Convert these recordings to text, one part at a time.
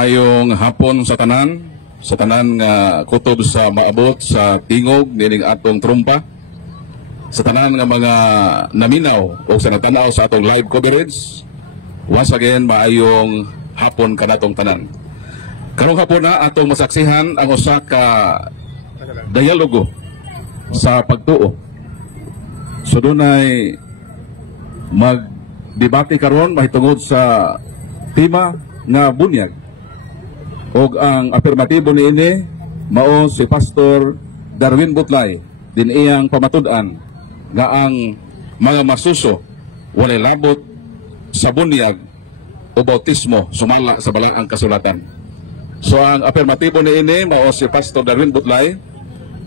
Maayong hapon sa tanan nga kutob sa maabot sa tingog nining atong trumpa, sa tanan nga mga naminaw o sa natanaw sa atong live coverage. Once again, maayong hapon kanatong tanan. Karong hapon na atong masaksihan ang usa ka dialogo sa pagtuo. So dunay magdebate karon mahitungod sa tema nga bunyag. Og ang afirmatibo niini mao si Pastor Darwin Butlay din iyang pamatud-an nga ang mga masuso walay labot sa bunyag o bautismo sumala sa balaang kasulatan. So ang afirmatibo niini mao si Pastor Darwin Butlay,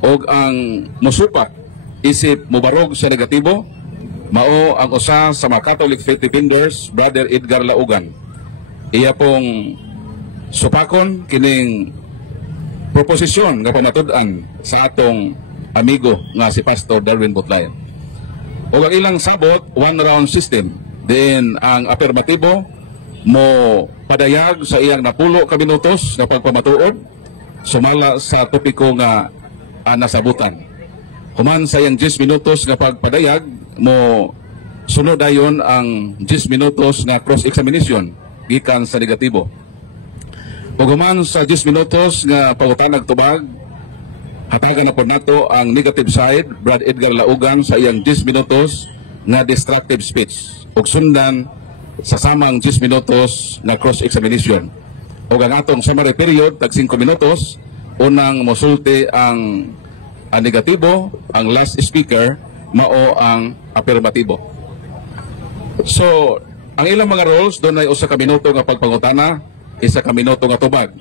og ang musupak isip mubarog sa negatibo mao ang usa sa mga Catholic faith defenders, Brother Edgar Laugan. Iya pong supakon kining proposisyon nga pamatud-an sa atong amigo nga si Pastor Darwin Butlay. O ang ilang sabot, one round system. Then ang afirmatibo mo padayag sa iyang napulo ka minutos na pagpamatuod sumala sa topiko nga nasabutan. Human sa iyang 10 minutos nga pagpadayag mo sunod dayon ang 10 minutos nga cross-examination gikan sa negatibo. O guman sa 10 minutos nga pangutanag tubag, hatagan na po nato ang negative side, Brad Edgar Laugan sa iyang 10 minutos nga destructive speech. O sundan sa samang 10 minutos na cross-examination. O ang atong summary period, tag 5 minutos, unang mosulti ang negatibo, ang last speaker, mao ang afirmatibo. So, ang ilang mga roles, doon ay usa ka minuto nga pagpangutana, isa ka minuto nga tubag.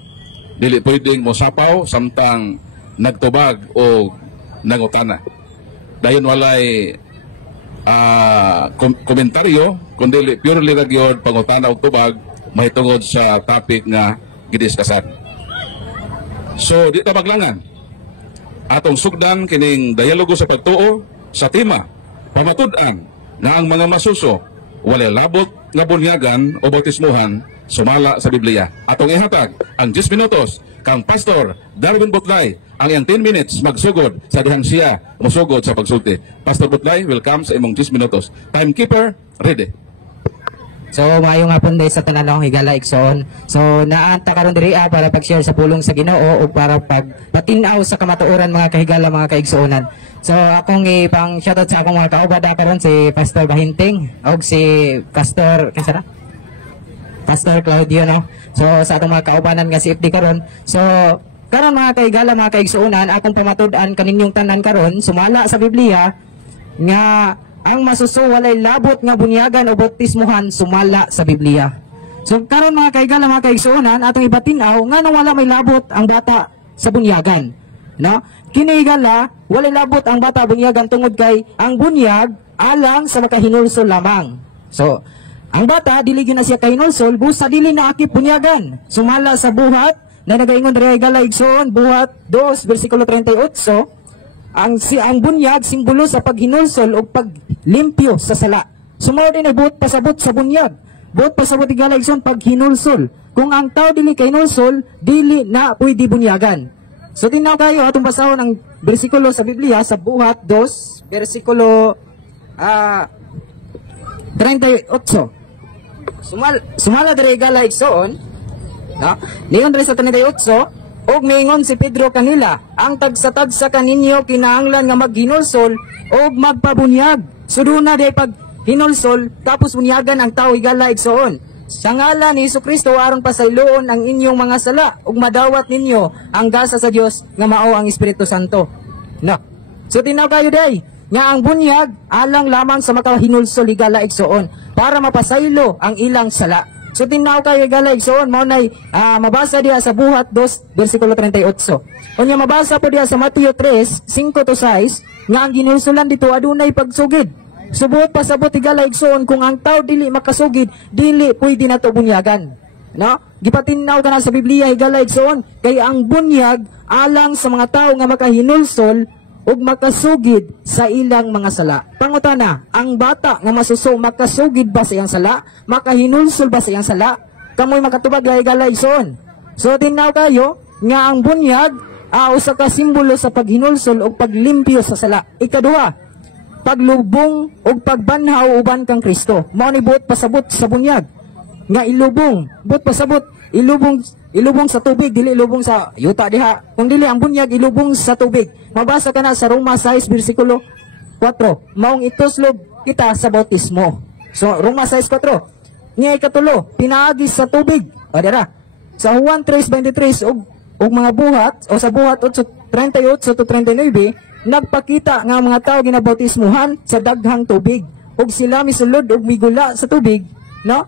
Dili pwedeng mosapaw samtang nagtubag o nangutana. Dayon walay komentaryo, kundi purely ragyod pangutana o tubag mahitungod sa topic nga gidiskasan. So di ta maglangan atong sugdan kining dialogo sa pagtuo sa tema pamatud-an nga ang mga masuso walay labot nga bunyagan o bautismuhan sumala sa Biblia. Atong ihatag ang 10 minutos kang Pastor Darwin Butlay, ang iyang 10 minutes magsugod sa dihang siya musugod sa pagsulti. Pastor Butlay, welcome sa imong 10 minutos. Timekeeper, ready. So maayong hapon day sa tanan akong higala igsoon. So naanta karon diri para pag-share sa pulong sa Ginoo o para pagpatinaw sa kamatuoran mga kahigala mga kaigsuonan. So akong ipang shoutout sa akong mga kaubada karon si Pastor Bahinting og si Pastor Pastor Claudio, no? So sa atong mga kaubanan nga si FD karon. So karon mga kahigala mga kaigsuonan, akong pamatud-an kaninyong tanan karon sumala sa Biblia nga ang masuso walay labot nga bunyagan o bautismuhan sumala sa Biblia. So karon mga kaigala mga kaigsuonan, atong ibatinaw nga wala may labot ang bata sa bunyagan, no? Kini higala walay labot ang bata bunyagan tungod kay ang bunyag alang sa nakahinulsol lamang. So ang bata dili gyud na siya kahinulsol busa dili na akip bunyagan. Sumala sa buhat na nagaingon diri higala igsoon, buhat 2 bersikulo 38, ang bunyag simbolo sa paghinulsol o paglimpyo sa sala. Sumaw din ay buot pasabot sa bunyag. Buot pasabot higala igsoon paghinulsol. Kung ang tao dili kahinulsol, dili na pwede bunyagan. So tinaw kayo atong basahon ang bersikulo sa Biblia sa buhat 2 bersikulo 38. Sumala diri higala igsoon, no? Niyon diri sa 38, og miingon si Pedro kanila, ang tagsa-tagsa kaninyo kinahanglan nga maghinulsol og magpabunyag. Suduna di pag hinulsol tapos bunyagan ang tao higala igsoon. Sa ngalan ni Jesucristo aron pasayloon ang inyong mga sala ug madawat ninyo ang gasa sa Dios nga mao ang Espiritu Santo. No. So tinaw kayo day nga ang bunyag alang lamang sa makahinulsol higala igsoon para mapasaylo ang ilang sala. So tinaw kayo higala igsoon mao nay mabasa diha sa buhat 2 bersikulo 38. Unya mabasa po diha sa Mateo 3 5-6 nga ang ginulsolan dito adunay pagsugid. Subuot pasabot higala igsoon kung ang tao dili makasugid, dili pwede na to bunyagan. No? Gipatinaw ka na sa Biblia higala igsoon kay ang bunyag alang sa mga tao nga makahinulsol ug makasugid sa ilang mga sala. Pangutana, ang bata nga masuso makasugid ba sa iyang sala? Makahinulsol ba sa iyang sala? Kamoy makatubag higala igsoon. So tinaw kayo nga ang bunyag usa ka simbolo sa paghinulsol o paglimpyo sa sala. Ikaduha, paglubong o pagbanhaw uban kang Kristo. Mao ni buot pasabot sa bunyag nga ilubong, buot pasabot ilubong sa tubig, dili ilubong sa yuta diha. Kung dili ang bunyag ilubong sa tubig. Mabasa ka na sa Roma 6 bersikulo 4. Maong ituslob kita sa bautismo. So Roma 6:4. Niya ikatulo, pinaagi sa tubig. O dira. Sa Juan 3:23 og mga buhat o sa buhat 8:38 to 39 nagpakita nga mga tao ginabautismuhan sa daghang tubig ug sila misulod og migula sa tubig, no?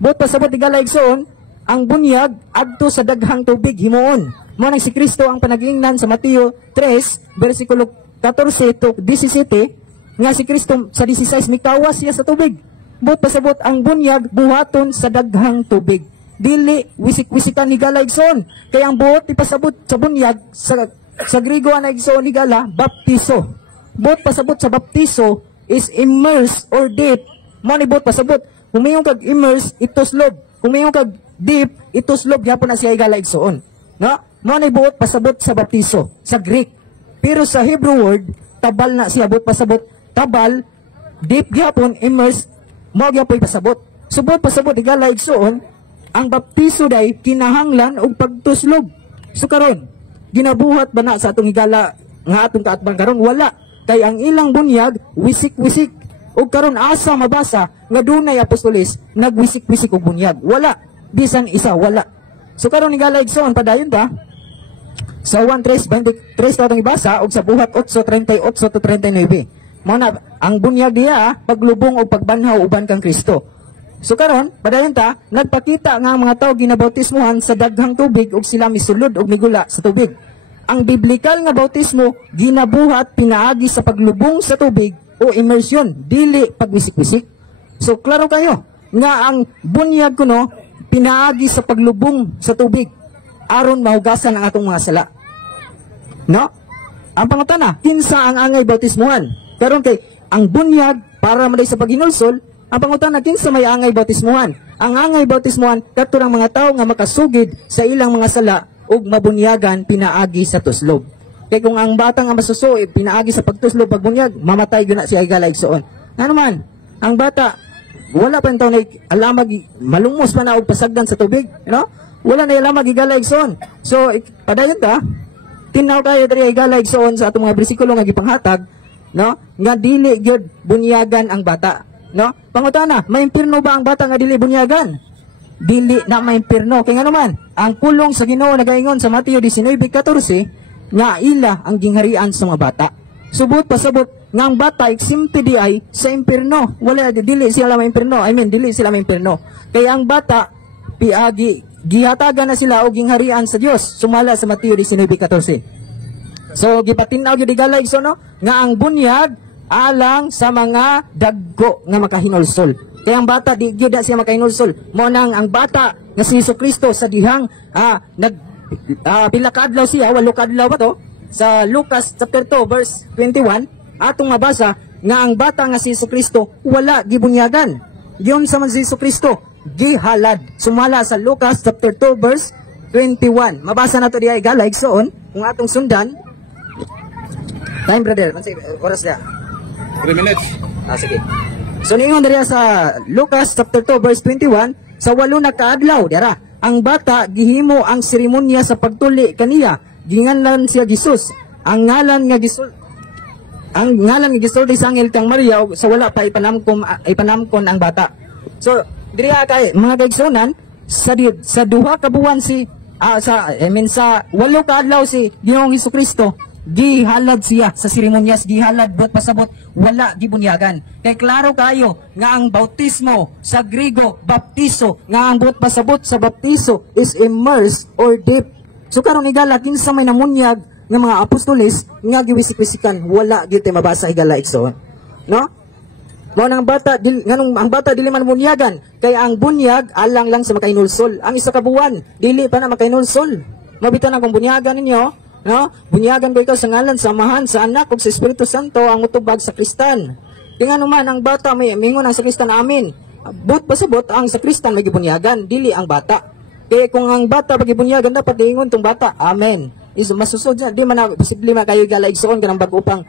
But pasabot igala igsoon ang bunyag adto sa daghang tubig himuon. Mao nang si Kristo ang panag-ingnan sa Mateo 3 bersikulo 14 to 17 nga si Kristo sa 16 mikawas siya sa tubig. But pasabot ang bunyag buhaton sa daghang tubig. Dili wisik-wisikan ni gala igsoon. Kaya ang buot ipasabot sa bunyag sa Griego na igsoon ni gala baptiso. Buot pasabot sa baptiso is immerse or dip. Mao ni buot pasabot. Kumayong kag immerse ituslob. Kumayong kag dip ituslob gyapon na siya igala igsoon. No? Mao ni buot pasabot sa baptiso sa Greek. Pero sa Hebrew word tabal na siya buot pasabot. Tabal dip gyapon immerse mao gyapon pasabot. So buot pasabot igala igsoon ang baptiso day kinahanglan og pagtuslob. So karon, ginabuhat ba na sa atong higala nga atong kaatbang karon? Wala. Kay ang ilang bunyag wisik-wisik. Og karon asa mabasa nga dunay apostoles nagwisik-wisik og bunyag? Wala. Bisan isa wala. So karon higala igsoon padayon ba? Sa 1:23 atong ibasa og sa buhat 8:38 to 39. Mao na ang bunyag diha paglubong og pagbanhaw uban kang Kristo. So karon, padayon ta, nagpakita nga ang mga tao ginabautismuhan sa daghang tubig ug sila misulod ug migula sa tubig. Ang biblikal nga bautismo ginabuhat pinaagi sa paglubong sa tubig o immersion, dili pagwisik-wisik. So klaro kayo nga ang bunyag kuno pinaagi sa paglubong sa tubig aron mahugasan ang atong mga sala. No? Ang pangutana, kinsa ang angay bautismuhan? Karon kay ang bunyag para maday sa paghinulsol. Ang pangutana, kinsa may angay bautismuhan? Ang angay bautismuhan kadto ng mga tao nga makasugid sa ilang mga sala ug mabunyagan pinaagi sa tuslob. Kay kung ang bata nga masuso pinaagi sa pagtuslob pagbunyag, mamatay gyud na siya igala igsoon. Ano man, ang bata wala pa taw na alamag malumos pa na og pasagdan sa tubig, no? Wala na alamag igala igsoon. So padayon ta, tinaw kayo diri igala igsoon sa atong mga bersikulo nga gipanghatag, no? Nga dili gyud bunyagan ang bata. No? Pangutana, may impirno ba ang bata nga dili bunyagan? Dili na may impirno. Kaya nga naman, ang pulong sa Ginoo nagaingon sa Mateo 19:14 nga ila ang gingharian sa mga bata. Subot pasabot nga ang bata iksimpi di ay sa impirno. Wala dili sila may impirno. Dili sila may impirno. Kaya ang bata piagi gihatagan na sila og gingharian sa Dios. Sumala sa Mateo 19:14. So gipatin-aw gyud igala igsoon nga ang bunyag alang sa mga daggo nga makahinulsol. Kaya ang bata di gyud siya makahinulsol. Mao nang ang bata nga si Jesucristo sa dihang pila ka adlaw siya, 8 ka adlaw ba to? Sa Lucas chapter 2 verse 21 atong mabasa nga ang bata nga si Jesucristo wala gibunyagan. Giyon sa man si Jesucristo gihalad. Sumala sa Lucas chapter 2 verse 21. Mabasa nato diay igala igsoon kung atong sundan. Time brother, oras dia. 3 minutes. Sige. So niingon dira sa Lucas chapter 2 verse 21, sa 8 na kaadlaw dira, ang bata gihimo ang seremonya sa pagtuli kaniya, ginganlan siya Jesus. Ang ngalan nga gisulti sa angel kang Maria sa wala pa ipanamkon ang bata. So diri kay mga kaigsunan sa duha ka buwan sa 8 ka adlaw si Ginoong Hesukristo gihalad siya sa seremonyas, gihalad but pasabot wala gibunyagan. Kay klaro kayo nga ang bautismo sa Griego baptiso, nga ang but pasabot sa baptiso is immerse or dip. So karon igala kinsa may namunyag nga mga apostoles nga giwisik-wisikan, wala gyud mabasa igala igsoon. No? Mao nang bata nganong ang bata dili man bunyagan kay ang bunyag alang lang sa makainulsol. Ang isa ka buwan dili pa na makainulsol. Mabitan ang bunyagan ninyo. No? Bunyagan ko ikaw sa ngalan sa Amahan, sa Anak, ug sa Espiritu Santo ang utubag sa Kristan. Kaya naman ang bata may mingon ang sakristan amin. But pasabot ang sakristan may gibunyagan, dili ang bata. Kaya kung ang bata pagibunyagan dapat diingon tong bata. Amen. Is masusod na di man na posible kayo gala igsoon kanang bago pang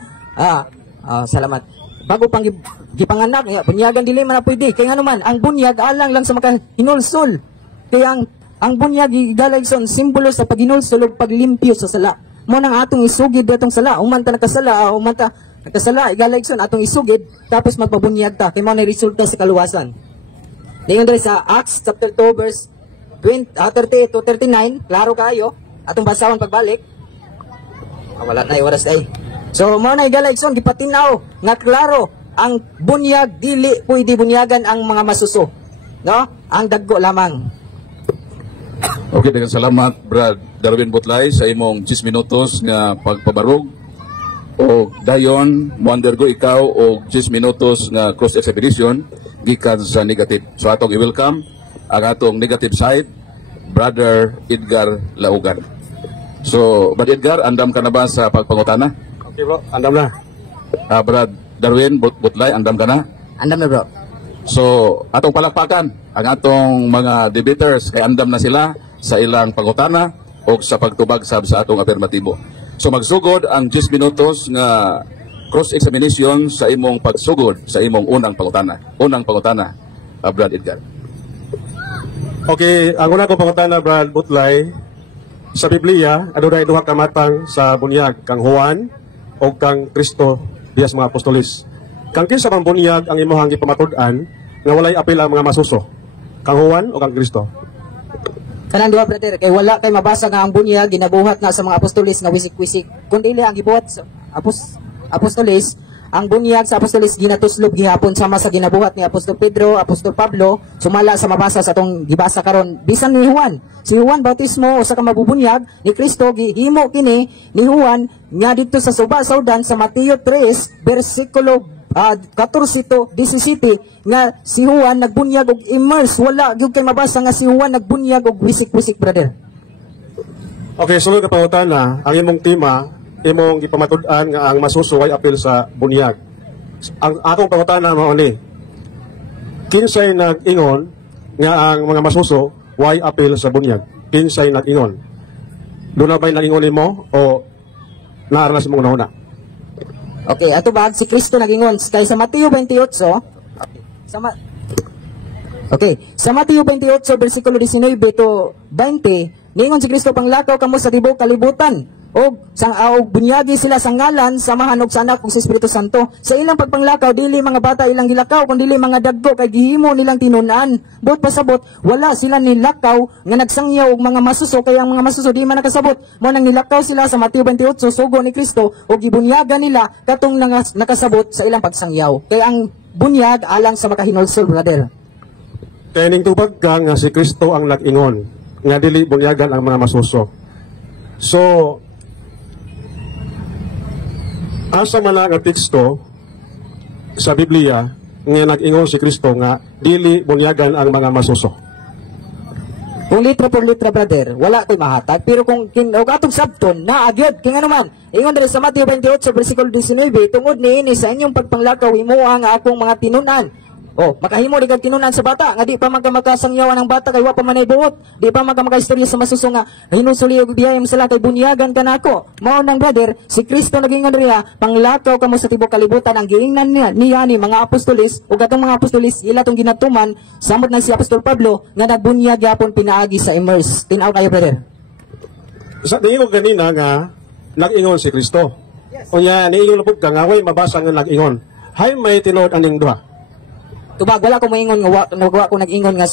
salamat. Bago pang gipanganak bunyagan dili man na pwede. Kaya nga naman ang bunyag alang lang sa makahinulsol. Kaya ang bunyag gala igsoon simbolo sa paghinulsol ug paglimpyo sa sala. Mo nang atong isugid datong sala, uman ta nakasala, nakasala igala igsoon atong isugid tapos magpabunyag ta kay mao na resulta sa kaluwasan. Dingon diri sa Acts chapter 2 verse 38 to 39, klaro kayo. Atong basahon pagbalik. Wala na oras ay. So mo na igala igsoon gipatinaw nga klaro ang bunyag dili pwede bunyagan ang mga masuso. No? Ang daggo lamang. Okay, daghang salamat Brad Darwin Butlay sa imong 10 minutos nga pagpabarog. O dayon mo undergo ikaw og 10 minutos nga cross examination gikan sa negative. So atong i-welcome ang atong negative side, Brother Edgar Laugan. So, Brad Edgar, andam ka na ba sa pagpangutana? Okay bro, andam na. Brad Darwin Butlay, andam ka na? Andam na bro. So, atong palakpakan ang atong mga debaters kay andam na sila sa ilang pangutana o sa pagtubag sa atong afirmatibo. So, magsugod ang 10 minutos nga cross-examination sa imong pagsugod sa imong unang pangutana. Unang pangutana, Brad Edgar. Okay, ang una kong pangutana, Brad Butlay, sa Biblia, adunay duha ka matang sa bunyag, kang Juan o kang Kristo dias mga apostolis. Kang kinsa bang bunyag ang imuhang gipamatud-an nga walay apil ang mga masuso? Kang Juan o kang Kristo? Kanang duha brother, kay wala kay mabasa nga ang bunyag ginabuhat na sa mga apostolis nga wisik-wisik. Kundi ang gibuhat sa apostolis, ang bunyag sa apostolis ginatuslob gihapon sama sa ginabuhat ni Apostol Pedro, Apostol Pablo, sumala sa mabasa sa atong gibasa karon. Bisan ni Juan, si Juan Bautismo usa ka mabubunyag ni Kristo gihimo kini ni Juan nga didto sa suba saudan sa Mateo 3 bersikulo 14 to 17 nga si Juan nagbunyag og immerse, wala gyud kay mabasa nga si Juan nagbunyag og wisik-wisik brother. Okay, sunod na pangutana, ang imong tema, imong gipamatud-an nga ang masuso ay apil sa bunyag. Ang akong pangutana mao ni, kinsay nag-ingon nga ang mga masuso way apil sa bunyag? Kinsay nag-ingon? Doon na ba'y nag-ingon mo o naaralas mong nauna? Okay, ato ba si Kristo nag-ingon kay sa Mateo 28 sa Mateo 28 bersikulo 19 to 20 ningon si Kristo panglakaw kamo sa tibuok kalibutan og bunyagi sila sa ngalan samahan og sa anak ug sa Espiritu Santo. Sa ilang pagpanglakaw dili mga bata ilang gilakaw kundi dili mga daggo kay gihimo nilang tinun-an. Buot pasabot wala sila nilakaw nga nagsangyaw og mga masuso kay ang mga masuso di man nakasabot. Mo nang nilakaw sila sa Mateo 28 sugo ni Kristo og gibunyagan nila katong nakasabot sa ilang pagsangyaw. Kay ang bunyag alang sa makahinulsol brother. Kaya ning tubag ka nga si Kristo ang nag-ingon nga dili bunyagan ang mga masuso. So, asa man nga teksto sa Biblia nga nag-ingon si Kristo nga dili bunyagan ang mga masuso? Kung litra por litra brother, wala ko'y mahatag. Pero kung atong sabton, naagyod. Kaya nga naman, ingon diri sa Mateo 28 versikulo 19, tungod niini sa inyong pagpanglakaw, himuha nga akong mga tinunan. Makahimo di kag tinunan sa bata nga di pa magkamakasangyawan ang bata kay wa pa manay buot. Di pa magkamakastorya sa masuso nga hinusuli og biyayam sala kay bunyagan kanako. Mao nang brother, si Kristo nagingon riya, panglakaw kamo sa tibuok kalibutan ang giingnan niya ni mga apostolis ug atong mga apostolis ila tong ginatuman samot na si Apostol Pablo nga nagbunyag gyapon pinaagi sa immerse. Tin-aw kayo brother. Sa tingin kanina nga nag-ingon si Kristo. Unya niingon na pud ka nga way mabasa nga nag-ingon. Hay may tinuod aning duha. Tubag, wala ko maingon nga wala ko nag-ingon nga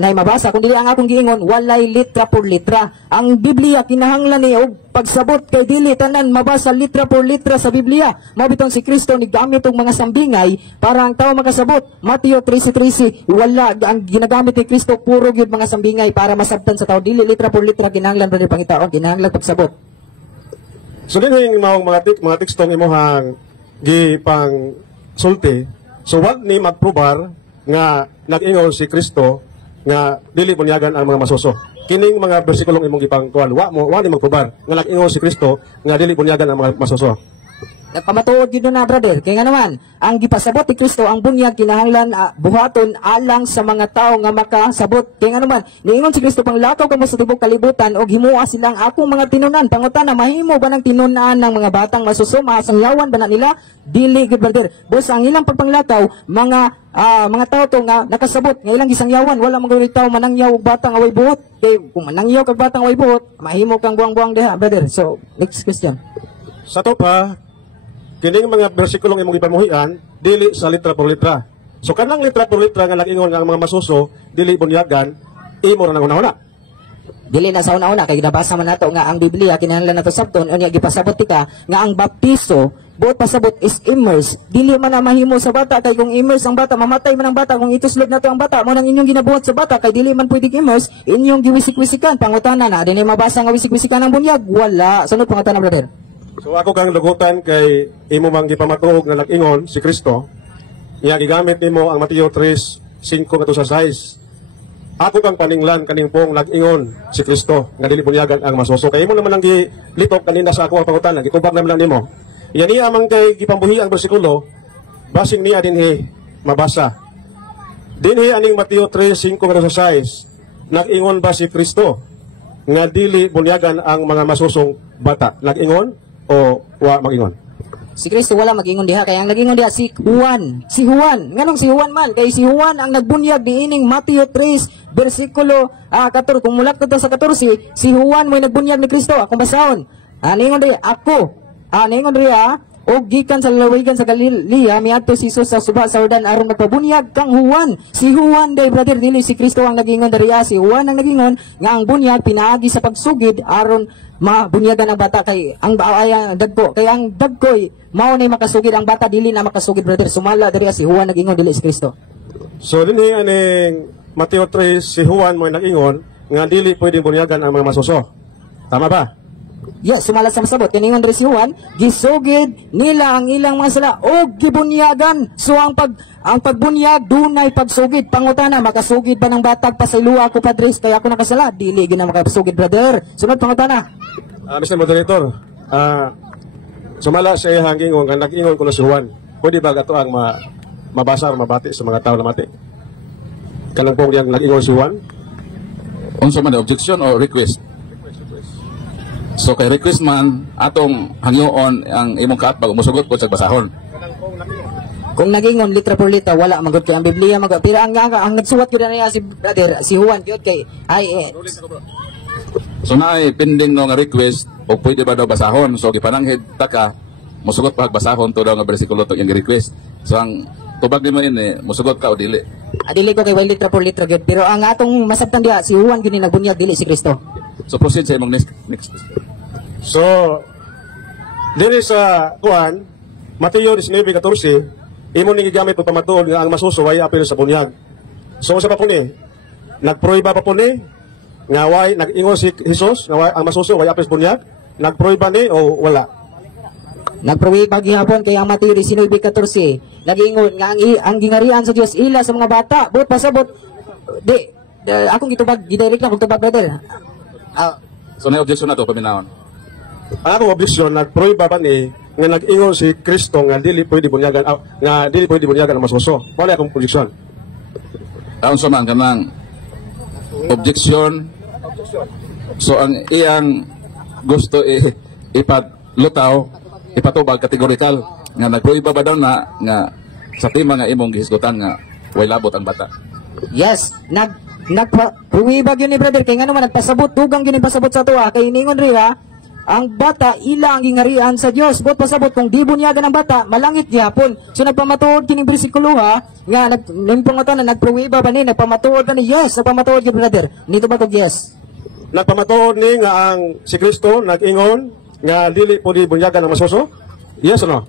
nay mabasa kundi ang akong giingon walay litra por litra. Ang Biblia kinahanglan ni og pagsabot kay dili tanan mabasa litra por litra sa Biblia. Mao biton si Kristo niggamit og mga sambingay para ang tao makasabot. Mateo 13:13 wala ang ginagamit ni Kristo puro gyud mga sambingay para masabtan sa tao dili litra por litra kinahanglan brother pangitaon kinahanglan pagsabot. So dinhi maong mga tekstong imuhang gipang sulti. So wag ni magprobar nga nag-ingon si Kristo nga dili bunyagan ang mga masuso. Kining mga bersikulong imong gipangkuan, wa ni magprobar nga nag-ingon si Kristo nga dili bunyagan ang mga masuso. nagpamatuod yun na, brother. Kaya nga naman, ang gipasabot ni Kristo, ang bunyag kinahanglan buhaton alang sa mga tao nga makasabot. Kaya nga naman, niingon si Kristo, pang lakaw ka mo sa tibok kalibutan o himuha silang akong mga tinunan. Pangutana, mahimo ba ng tinunan ng mga batang masusuma? Sangyawan ba na nila? Dili, good brother. Boss, ang ilang pagpanglakaw, mga tao to nga nakasabot, nga ilang gisangyawan, wala mga tao manangyaw og batang away buhot. Kaya kung manangyaw kag batang away buhot, mahimo kang buang-buang diha, brother. So, next question. Sa to pa, kining mga bersikulong imong ipamuhian, dili sa litra por litra. So kanang litra por litra nga nag-ingon nga ang mga masuso, dili bunyagan, imo ra nang una-una. Dili na sa una-una kay nabasa man nato nga ang Biblia kinahanglan nato sabton unya gipasabot tika nga ang baptiso buot pasabot is immerse. Dili man na mahimo sa bata kay kung immerse ang bata mamatay man ang bata kung ituslod nato ang bata mo nang inyong ginabuhat sa bata kay dili man pwedeng immerse inyong giwisik-wisikan. Pangutana na dinhi mabasa nga wisik-wisikan ang bunyag wala. Sunod pangutana, brother. So ako kang lugutan kay imo mang gipamatuog nga nag-ingon si Kristo. Iya gigamit nimo ang Mateo 3:5 kato sa 6. Ako kang paninglan kaning pong nag-ingon si Kristo nga dili bunyagan ang masuso. Kay imo naman ang gilitok kanina sa ako ang pangutana, gitubag naman lang nimo. Iya niya man kay gipambuhi ang bersikulo, basing niya dinhi mabasa. Dinhi aning Mateo 3:5 kato sa 6. Nag-ingon ba si Kristo nga dili bunyagan ang mga masusong bata? Nag-ingon o wa mag-ingon? Si Kristo wala mag-ingon diha kay ang nag-ingon diha si Juan. Si Juan, nganong si Juan man kay si Juan ang nagbunyag diining Mateo 3 bersikulo 14. Kung mulak to sa 14, si Juan mo'y nagbunyag ni Kristo. Akong basahon. Ningon diha ako. Ningon diha og gikan sa lalawigan sa Galilea miadto si Jesus sa suba sa Jordan aron magpabunyag kang Juan. Si Juan day, brother, dili si Kristo ang nag-ingon diriya. Si Juan ang nag-ingon nga ang bunyag pinaagi sa pagsugid aron mabunyagan ang bata kay ang dagko kay ang dagkoy mao nay makasugid ang bata dili na makasugid, brother. Sumala diriya si Juan nag-ingon dili si Kristo. So dinhi aning Mateo 3 si Juan mo nag-ingon nga dili pwedeng bunyagan ang mga masuso. Tama ba? Yes, sumala sa masabot. Kaningon diri si Juan, gisugid nila ang ilang mga sala og gibunyagan. So ang pagbunyag dunay pagsugid. Pangutana, makasugid ba ng batag pasayloa ko padres kaya ako nakasala? Dili gyud na makasugid, brother. Sunod pangutana. Mr. Moderator, sumala sa iyang gingon nga nag-ingon ko na si Juan. Pwede ba ato ang mabasa o mabati sa mga tao na mati? Kanang pong yang nag-ingon si Juan? Unsa man objection or request? So kay request man atong hangyoon ang imong kaatbag musugot ko sa basahon. Kung nagingon litra por litra wala magud kay ang Biblia pero ang nagsuwat gyud niya si brother si Juan gyud kay So naay pending no nga request o pwede ba daw basahon. So gipananghid taka musugot pa basahon to daw nga bersikulo to yung request. So ang tubag nimo ini musugot ka o dili? Dili ko kay litra por litra gyud pero ang atong masabtan diha si Juan gyud ni nagbunyag dili si Kristo. So proceed sa imong next. So, dili sa Juan, Mateo 19:14, imo ni gigamit og pamatuod nga ang masuso way apil sa bunyag. So sa pa po ni, nagproiba pa po ni nga way nag-ingon si Jesus nga way ang masuso way apil sa bunyag, nagproiba ni o wala? Nagproiba gihapon kay ang Mateo 19:14, nag-ingon nga ang gingarian sa Dios ila sa mga bata, buot pasabot akong gitubag gidirect lang kung tubag, brother. So na objection na to paminawon. Ang akong objection, nagproiba ba ni nga nag-ingon si Kristo nga dili pwede bunyagan ang masuso. Wala akong objection. Unsa man kanang objection. So ang iyang gusto ipatlutaw, ipatubag kategorikal nga nagproiba ba daw na nga sa tema nga imong gihisgutan nga way labot ang bata. Yes, nagproiba gyud ni brother kay nga naman nagpasabot dugang gyud ni pasabot sa tuwa kay ningon riha ang bata ila ang gingarian sa Dios. Bot pasabot kung di bunyagan ang bata malangit gyapon. So nagpamatuod kining bersikulo nga ning pangutan na nagproiba ba ni nagpamatuod ba ni? Yes, nagpamatuod gyud, brother. Nito ba kog yes? Nagpamatuod ni nga ang si Kristo nag-ingon nga dili pwede bunyagan ang masuso? Yes or no?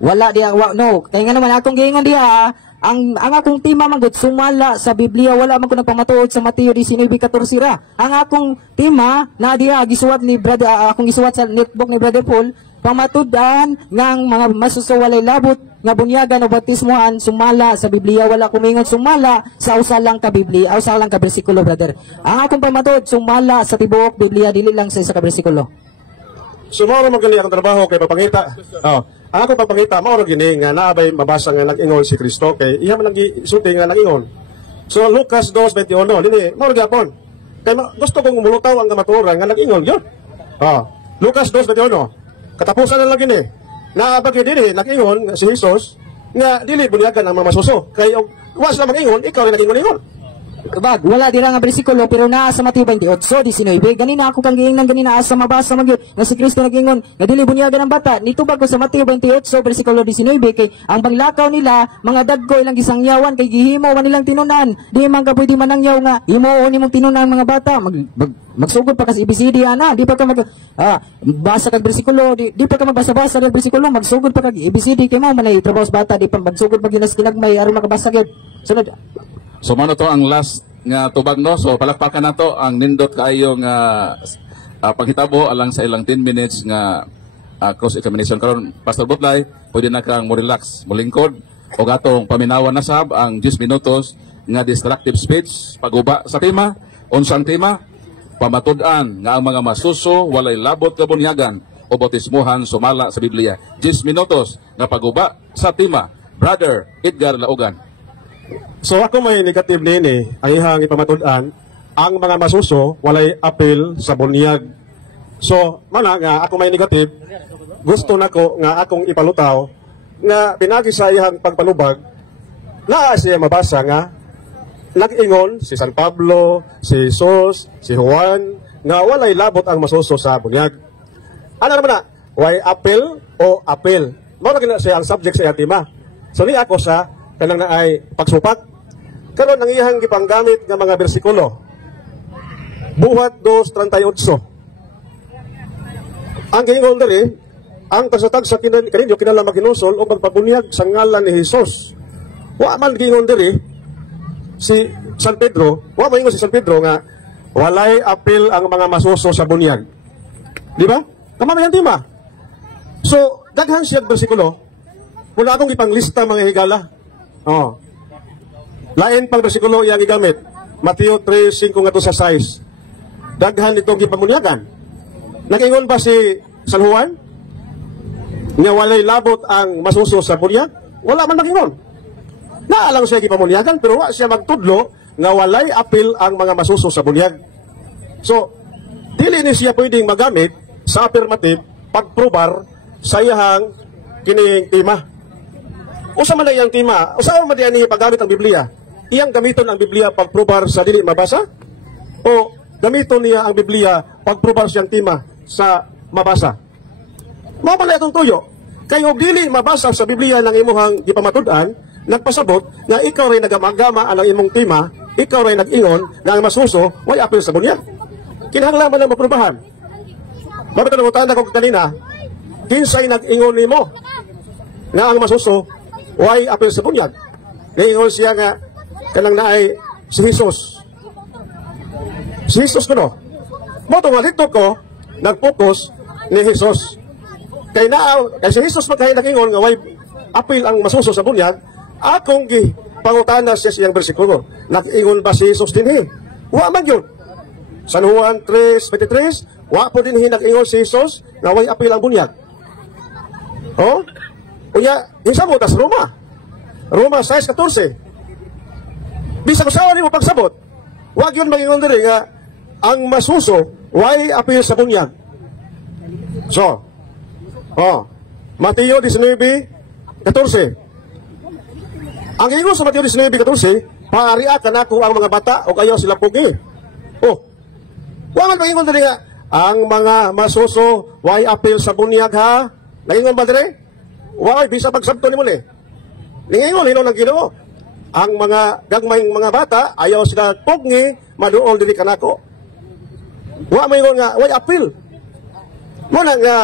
Wala diha, no. Kaya nga naman akong giingon diha ang akong tema man gud sumala sa Biblia, wala man ko nagpamatuod sa Mateo 19:14 ra. Ang akong tema na diha gisuwat ni brother akong gisuwat sa netbook ni Brother Paul, pamatudan ngang mga masusuwalay labot nga bunyagan o bautismohan sumala sa Biblia. Wala ko mingon sumala sa usa lang ka Biblia, usa lang ka bersikulo, brother. Ang akong pamatuod sumala sa tibuok Biblia, dili lang sa isa ka bersikulo. So mao ra magani akong trabaho kay papangita. Oh, ang akong papangita mao ra gini nga naabay mabasa nga nag-ingon si Kristo kay iya man nag-isulti nga nag-ingon. So Lucas 2:21 dinhi mao ra gyapon. Kay gusto kong mulutaw ang kamatuoran nga nag-ingon gyud. Oh, Lucas 2:21. Katapusan na lang gini. Naabag dinhi nag-ingon si Jesus nga dili bunyagan ang mga masuso. Kay wa sila mag-ingon, ikaw rin nag-ingon-ingon. Bag, wala dira nga bersikulo pero naa sa Mateo 28:19. Ganina ako kang giingnan ganina asa mabasa magyud nga si Kristo nagingon nga dili bunyagan ang bata. Nitubag ko sa Mateo 28:19 kay ang banglakaw nila mga dagko ilang gisangyawan kay gihimo man nilang tinunan. Di man ka pwede manangyaw nga himuon nimong tinunan mga bata. Magsugod pa kasi ABCD ana, di pa ka basa kag bersikulo, di pa ka magbasa-basa ng bersikulo, magsugod pa kag ABCD kay mao man ay trabaho sa bata, di pa magsugod pag ginas kinagmay aron makabasa gyud. Sunod. So mano to ang last nga tubag no. So palakpakan nato ang nindot kaayo nga paghitabo alang sa ilang 10 minutes nga cross examination karon Pastor Butlay, pwede na kang mo relax, mo lingkod og atong paminawan na sab ang 10 minutos nga destructive speech paguba sa tema. Unsang tema? Pamatud-an nga ang mga masuso walay labot nga bunyagan o bautismuhan sumala sa Biblia. 10 minutos nga paguba sa tema. Brother Edgar Laugan. So ako may negative nini, ang ihang ipamatud-an, ang mga masuso walay apil sa bunyag. So, mana nga ako may negative, gusto nako nga akong ipalutaw nga pinagi sa ihang pagpanubag, naa siya mabasa nga nag-ingon si San Pablo, si Jesus, si Juan, nga walay labot ang masuso sa bunyag. Ano naman na? Way apil o apil? Mao na siya ang subject sa iyang tema. So ni ako sa kanang na ay pagsupat. Karon ang iyang gipanggamit nga mga bersikulo. Buhat 2:38. Ang gingon diri, ang pagsatag sa kaninyo kinala maginusol o pagpabunyag sa ngalan ni Jesus. Wa man gingon diri si San Pedro, wa man gingon si San Pedro nga walay apil ang mga masuso sa bunyag. Di ba? Tama ba yan, tema? So, daghan siya bersikulo. Wala akong ipanglista mga higala. Oh. Lain pang bersikulo yang gigamit. Mateo 3:5 nga to sa 6. Daghan itong gipamunyagan. Nagingon ba si San Juan? Nga walay labot ang masuso sa bunyag? Wala man nagingon. Naalang siya gipamunyagan pero wa siya magtudlo nga walay apil ang mga masuso sa bunyag. So, dili ni siya pwedeng magamit sa affirmative pagprobar sa iyang kining tema. Usa man iyang tema, usa man diyan ni paggamit ang Biblia. Iyang gamiton ang Biblia pagprobar sa dili mabasa o gamiton niya ang Biblia pagprobar siyang tema sa mabasa. Mao man itong tuyo. Kay og dili mabasa sa Biblia ng imuhang gipamatud-an, nagpasabot nga ikaw ray nagamagama ang imong tema, ikaw ray nag-ingon nga ang masuso way apil sa bunyag. Kinahanglan man maprobahan. Mabata na utana ko kanina, kinsay nag-ingon nimo nga ang masuso way apil sa bunyag. Ngayon siya nga kanang naay si Jesus. Si Jesus ko no. Moto nga dito ko nag-focus ni Jesus. Kay si Jesus magkahin nag-ingon nga way apil ang masuso sa bunyag, akong pangutana siya siyang bersikulo. Nag-ingon ba si Jesus dinhi? Wa man yun. San Juan 3:23, wa po dinhi nag-ingon si Jesus nga way apil ang bunyag. Oh? Unya, insabot as Roma 6:14. Bisag usawa nimo pagsabot, wag yun mag-ingon diri nga ang masuso way apil sa bunyag. So, Mateo 19:14. Ang ingon sa Mateo 19:14, paariya ka nako ang mga bata o kayo sila pugi. Wag man mag-ingon diri nga ang mga masuso way apil sa bunyag ha. Nagingon ba diri? Way bisa pagsabto nimo ni. Ningingon hino ng Ginoo. Ang mga gagmayng mga bata ayaw sila pugi maduol diri kanako. Wa may nga way apil. Mo na nga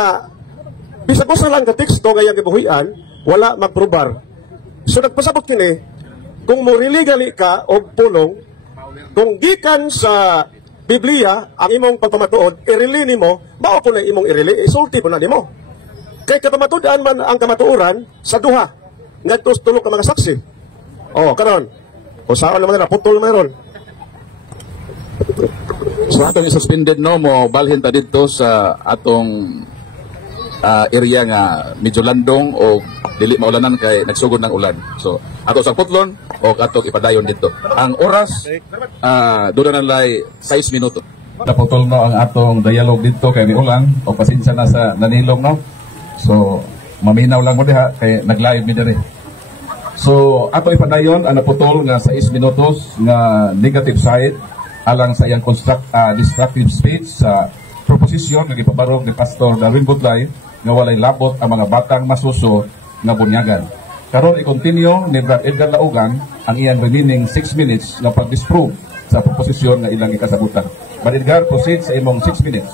bisag usa lang ka teksto nga yang gibuhian, wala magprobar. So nagpasabot kini kung mo gali ka og pulong, kung gikan sa Biblia ang imong pagpamatuod, irili nimo, mao po na imong irili, isulti po na nimo. Kay kapamatudan man ang kamatuoran sa duha. Ngadto tulok ka mga saksi. Karon. O saan naman na putol mayroon. So atong suspended no mo balhin ta dito sa atong area nga medyo landong o dili maulanan kay nagsugod ng ulan. So ato sa putlon o ato ipadayon dito. Ang oras doon na lay 6 minuto. Naputol no ang atong dialogue dito kay ulan o pasensya na sa nanilong no. So maminaw lang mo diha kay nag-live mi diri. So ato ipadayon ang naputol nga 6 minutos nga negative side alang sa iyang destructive speech sa proposisyon nga gipabarog ni Pastor Darwin Butlay nga walay labot ang mga batang masuso nga bunyagan. Karon i-continue ni Brad Edgar Laugan ang iyang remaining 6 minutes nga pag-disprove sa proposisyon nga ilang ikasabutan. Brad Edgar, proceed sa imong 6 minutes.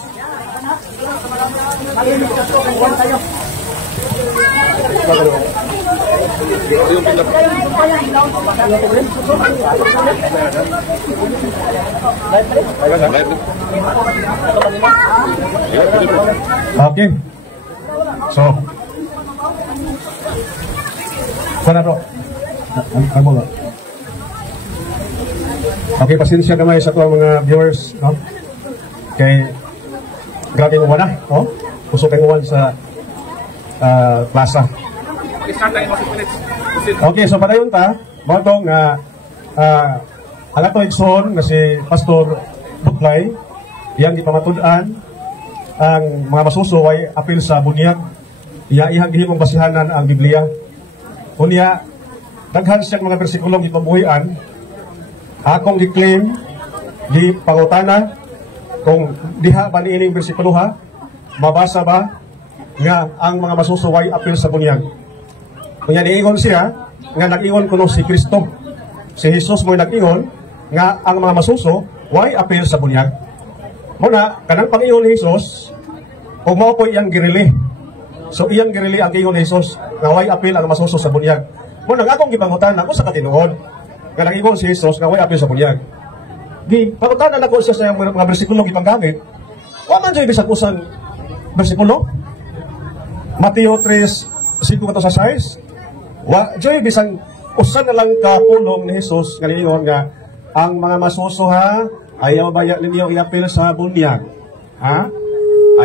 Okay. So, sana to. Okay, pasensya gamay sa tuwang mga viewers, no? Kay grabe mo na, no? Puso kay uwan sa plaza. Okay, so padayon ta, mo tong ang ato igsoon nga si Pastor Butlay, iyang ipamatud-an ang mga masusuway apil sa bunyag. Ihang gihimong basihanan ang Biblia. Unya, daghan siyang mga bersikulong ipabuhian. Akong gi-claim, di pangutana, kung diha ba niining bersikulo ha, mabasa ba nga ang mga masusuway apil sa bunyag. Unya, niingon siya, nga nag-ingon kuno si Kristo. Si Jesus mo'y nag-ingon, nga ang mga masuso, way apil sa bunyag. Muna, kanang pang-ingon ni Jesus, kung mo po iyang girili. So iyang girili ang ingon ni Jesus, nga way apil ang masuso sa bunyag. Muna, nga akong gipangutan ako sa katinuod, nga nag-ingon si Jesus, nga way apil sa bunyag. Pangutan na ako siya sa mga bersikulo gipanggamit. O man dyan bisag usang bersikulo? Mateo 3, 5 sa 6. Dyan bisang usan na lang kapulong ni Jesus, nga niingon nga, ang mga masuso ha, ayaw ba ninyo iapil sa bunyag? Ha?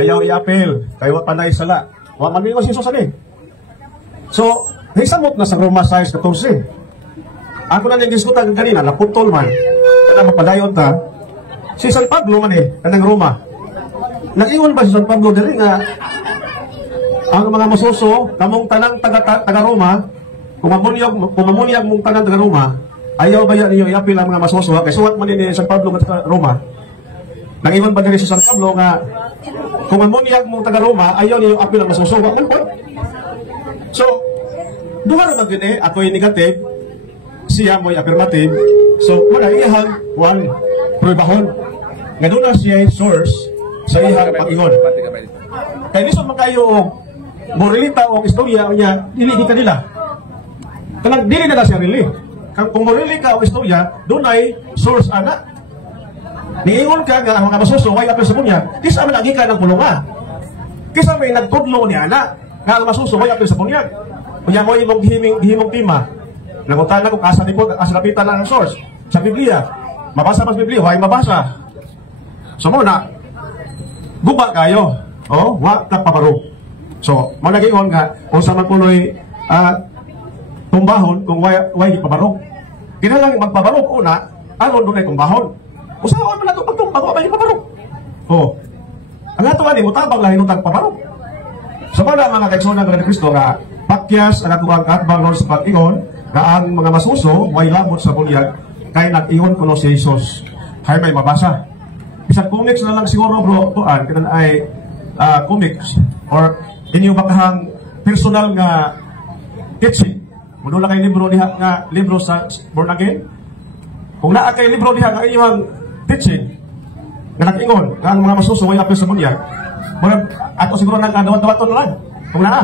Ayaw iapil, kayo panay sala. Wa man mingon si Jesus ani. So, hisamot na sa Roma 6:14. Ako na niyang diskutan kanina, naputol man. Kanang mapadayon ta, si San Pablo man kanang Roma. Nag-ingon ba si San Pablo diri nga ang mga masuso, kamong tanang taga-Roma, kumamunyag mong tanang taga-Roma, ayaw ba ninyo iapil ang mga masuso? Kaya suwat man ni San Pablo sa Roma. Nag-ingon ba diri si San Pablo nga kumamunyag mong taga-Roma, ayaw ninyo apil ang masuso? So, duha ra man gini, ako yung negative, siya mo'y affirmative. So, manahihang one pruebahon. Nga doon na siya source sa ihang pag-ingon. Kaya niso man kayo moralita o istorya niya, dili ka nila. Kanang dili na siya rili. Kung morali ka o istorya, doon ay source ana. Niingon ka nga ang mga masuso, way apil sa bunyag, kisa man agi ka ng pulunga. Kisa may nagtudlo ni ana, nga ang masuso, way apil sa bunyag. Kunya mo imong himong tima. Nangutan na kung asa ni po, asa napitan lang ang source. Sa Biblia, mabasa pa sa Biblia, way mabasa. So muna, guba kayo. O, wa ka pabaro. So, managingon nga, kung sa magpuloy tumbahon, kung way pabarog. Kinalang magpabarog una, aron doon ay tumbahon. Usahawan mo na ito pagtumbang, wa may pabarog. O, ang ato nga ni, mutabang lang hinutang pabarog. So, mga kaigsunan ng Kristo nga, pakyas ang ato ang katbang sa pag-ingon, nga ang mga masuso, may labot sa bunyag, kaya nag-ingon ko no si Jesus. Hay may mabasa. Isang comics na lang siguro bro, tuan, kinan ay comics, or inyo bakahang personal nga teaching. Muna lang kayo libro diha nga libro sa born again. Kung naa kay libro diha nga inyong teaching, nga nag-ingon, nga ang mga masuso, way apil sa bunyag, ato siguro nang kadawat-dawaton na lang. Kung naa.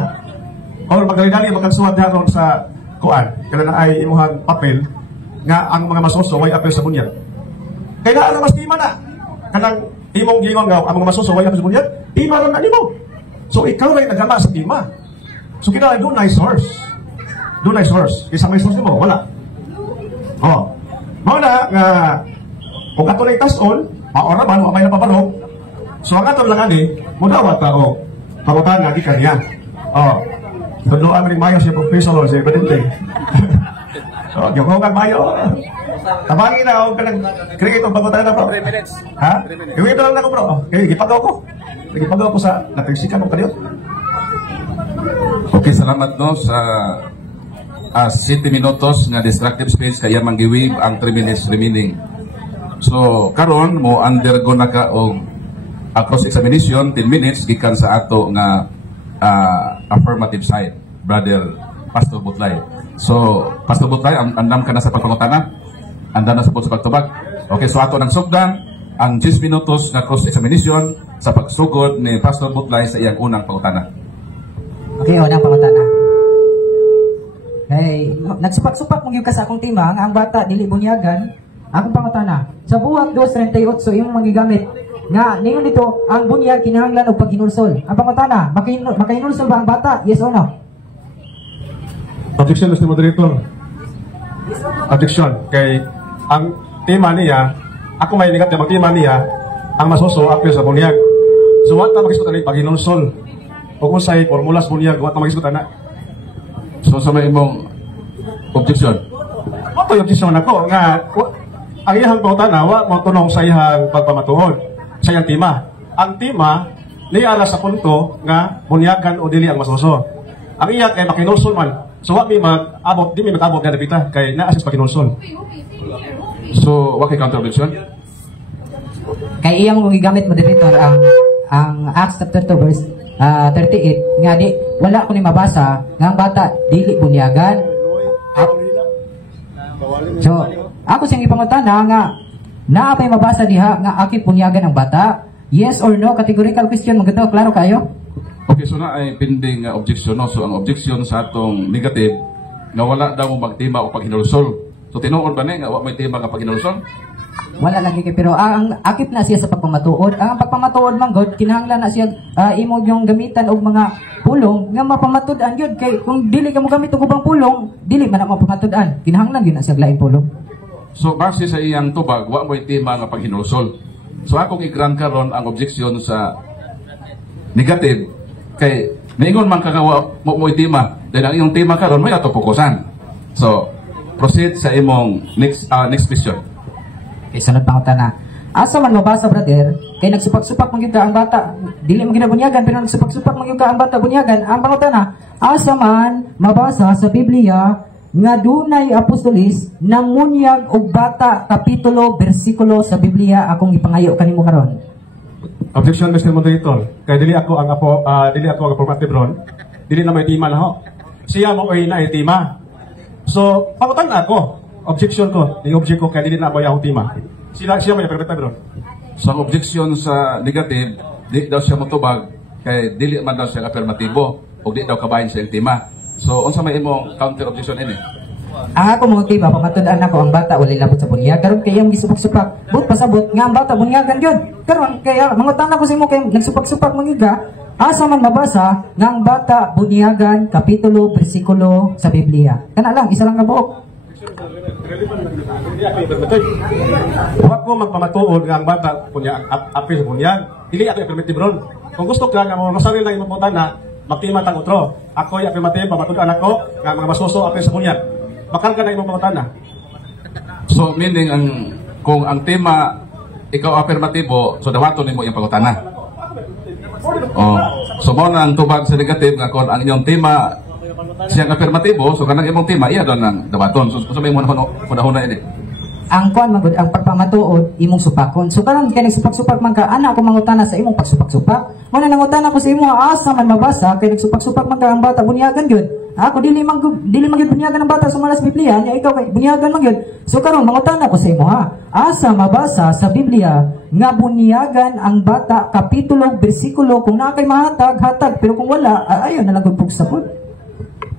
Or magdali-dali, magkagsuwad diha ron sa kuan, kaya na ay imuhang papel nga ang mga masuso way apil sa bunyag. Kaya na mas tima na. Kanang imong gingon nga ang mga masuso way apil sa bunyag, tima ron na nimo. So ikaw ray nagama sa tima. So kinahanglan do nice horse. Do nice horse. Isa may source nimo, wala. Oh. Mao na nga kung ato nay tas-on, maora man wa may napabarog. So ang ato lang ani, mudawat ta og pangutana di kanya. Oh. Tudloan ring mayo si professor si Presidente. Oh, gyukongan mayo. Tabangin na, huwag ka nag-create ang pangutana bro. 3 minutes. Ha? 3 minutes. Gawin ito lang ako bro. Okay, gipagaw ko. Gipagaw ko sa natigsikan mo kanyo. Okay, salamat no sa 7 minutos nga distractive speech kaya manggiwig ang 3 minutes remaining. So, karon mo undergo na ka og cross examination 10 minutes gikan sa ato nga affirmative side, brother Pastor Butlay. So, Pastor Butlay, andam ka na sa pagpangutana? Andam na sa pagtubag? Okay, so ato nang sugdan ang 10 minutos nga cross examination sa pagsugod ni Pastor Butlay sa iyang unang pangutana. Okay, unang pangutana. Hey, nagsupak-supak mo ka sa akong tima nga ang bata dili bunyagan. Akong pangutana. Sa buwak 2:38 imong magigamit nga ningon dito ang bunyag kinahanglan og paghinulsol. Ang pangutana, makahinulsol ba ang bata? Yes or no? Objection, Mr. Moderator. Objection. Kay ang tema niya, ako may ingat na tema niya, ang masuso apil sa bunyag. So, what na mag-isot na paghinulsol? O kung sa'y formulas bunyag, what na mag-isot na? So, sa may imong objection? What yung objection ako? Nga, ang iyang pautana, wa mo tunong sa iyang pagpamatuod sa iyang tema. Ang tema, niara sa punto nga bunyagan o dili ang masuso. Ang iya kay makinulsol man. So, wa mi mag-abot, di mi mag-abot nga dapita kay na-assist pakinulsol. So, what kay counter objection? Kay iyang mong gigamit mo dito ang Acts chapter 2 verse 38 nga di wala ko ni mabasa nga ang bata dili bunyagan. So, ako siyang ipangutana nga naapay mabasa diha nga akit bunyagan ang bata. Yes or no? Categorical question. Maganda, klaro kayo? Okay, so na ay pending objection. No? So, ang objection sa atong negative nga wala daw mo magtima o paghinulsol. So, tinuod ba na nga wala may tema nga paghinulsol? Wala lagi kay pero ang akit na siya sa pagpamatuod. Ang pagpamatuod man god kinahanglan na siya imo yung gamitan og mga pulong nga mapamatud-an gyud kay kung dili ka mo gamit og ubang pulong, dili man na mapamatud-an. Kinahanglan gyud na siya laing pulong. So, base sa iyang tubag, wa mo tema nga paghinulsol. So, akong i-grant karon ang objection sa negative kay niingon man kagawa mo tema. Dahil ang iyong tema karon may ato fokusan. So, proceed sa imong next question. Okay, sunod pangutana. Asa man mabasa brother, kay nagsupak-supak man gyud ka ang bata, dili man ginabunyagan pero nagsupak-supak man gyud ka ang bata bunyagan. Ang pangutana, asa man mabasa sa Biblia nga dunay apostolis nang munyag og bata kapitulo bersikulo sa Biblia akong ipangayo kanimo karon. Objection, Mr. Moderator. Kay dili ako ang affirmative ron. Dili na may tema na ho. Siya mo ay na tema. So, pangutan ako. Objection ko. Ni-object ko kay dili na mo yung tema. Siya may affirmative ron. So, ang objection sa negative, di daw siya motubag kay dili man daw siya affirmatibo o di daw kabahin sa iyang tema. So, unsa may imong counter objection ini? Ang ako mga tiba, pamatud-an ako ang bata walay labot sa bunyag. Karon kay iyang gisupak-supak, but pasabot nga ang bata bunyagan gyud. Karon kaya mangutan ako sa imo kay nagsupak-supak mangiga, asa man mabasa nga ang bata bunyagan kapitulo bersikulo sa Biblia. Kana lang, isa lang nga buok. Huwag ko magpamatuod nga ang bata apil sa bunyag. Dili ako affirmative ron. Kung gusto ka nga mo masaril lang imong putana, magtima tang utro. Ako ay affirmative, pamatudan ako nga mga masuso apil sa bunyag. Bakal ka na imong pangutana. So, meaning, kung ang tema, ikaw affirmatibo, so dawato nimo yung pangutana. Oh. So, mo na ang tubag sa negative, nga kung ang inyong tema, siyang affirmatibo, so kanang imong tema, iya doon ang dawaton. So, may muna ini. Ang kuan magud ang pagpamatuod imong supakon. So karon kay nagsupak-supak man ka ana ako mangutana sa imong pagsupak-supak. Mo na nangutana ko sa imo asa man mabasa kay nagsupak-supak man ka ang bata bunyagan gyud. Ako dili man gyud bunyagan ang bata sa malas Biblia, nya ikaw kay bunyagan man gyud. So karon mangutana ko sa imo asa mabasa sa Biblia nga bunyagan ang bata kapitulo bersikulo kung naa kay mahatag hatag pero kung wala ayo na lang gud pugsapod.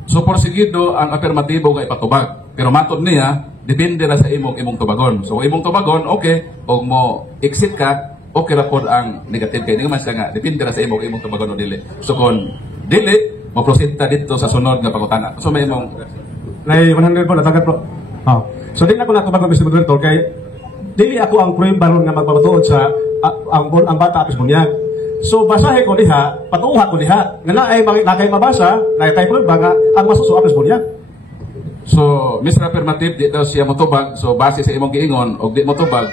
So, porsigido ang affirmatibo nga ipatubag. Pero matod niya, depende na sa imong tubagon. So, imong tubagon, okay. O mo exit ka, okay ra pod ang negative. Kaya hindi man siya nga, depende na sa imong tubagon o dili. So, kung dili, mo-proceed ta dito sa sunod nga pangutana. So, may imong... Nay, 100 po, natagad po. Oh. So, di na ako natubagon, Mr. Moderator, kay dili ako ang prueba ron nga magpapatuod sa ang bata apis bunyag. So basahin ko diha, patuha ko diha, nga na ay nakay mabasa, na kay prueba nga ang masuso apil sa bunyag. So, Mr. Affirmative, di daw siya motubag. So, base sa imong giingon, o di motubag,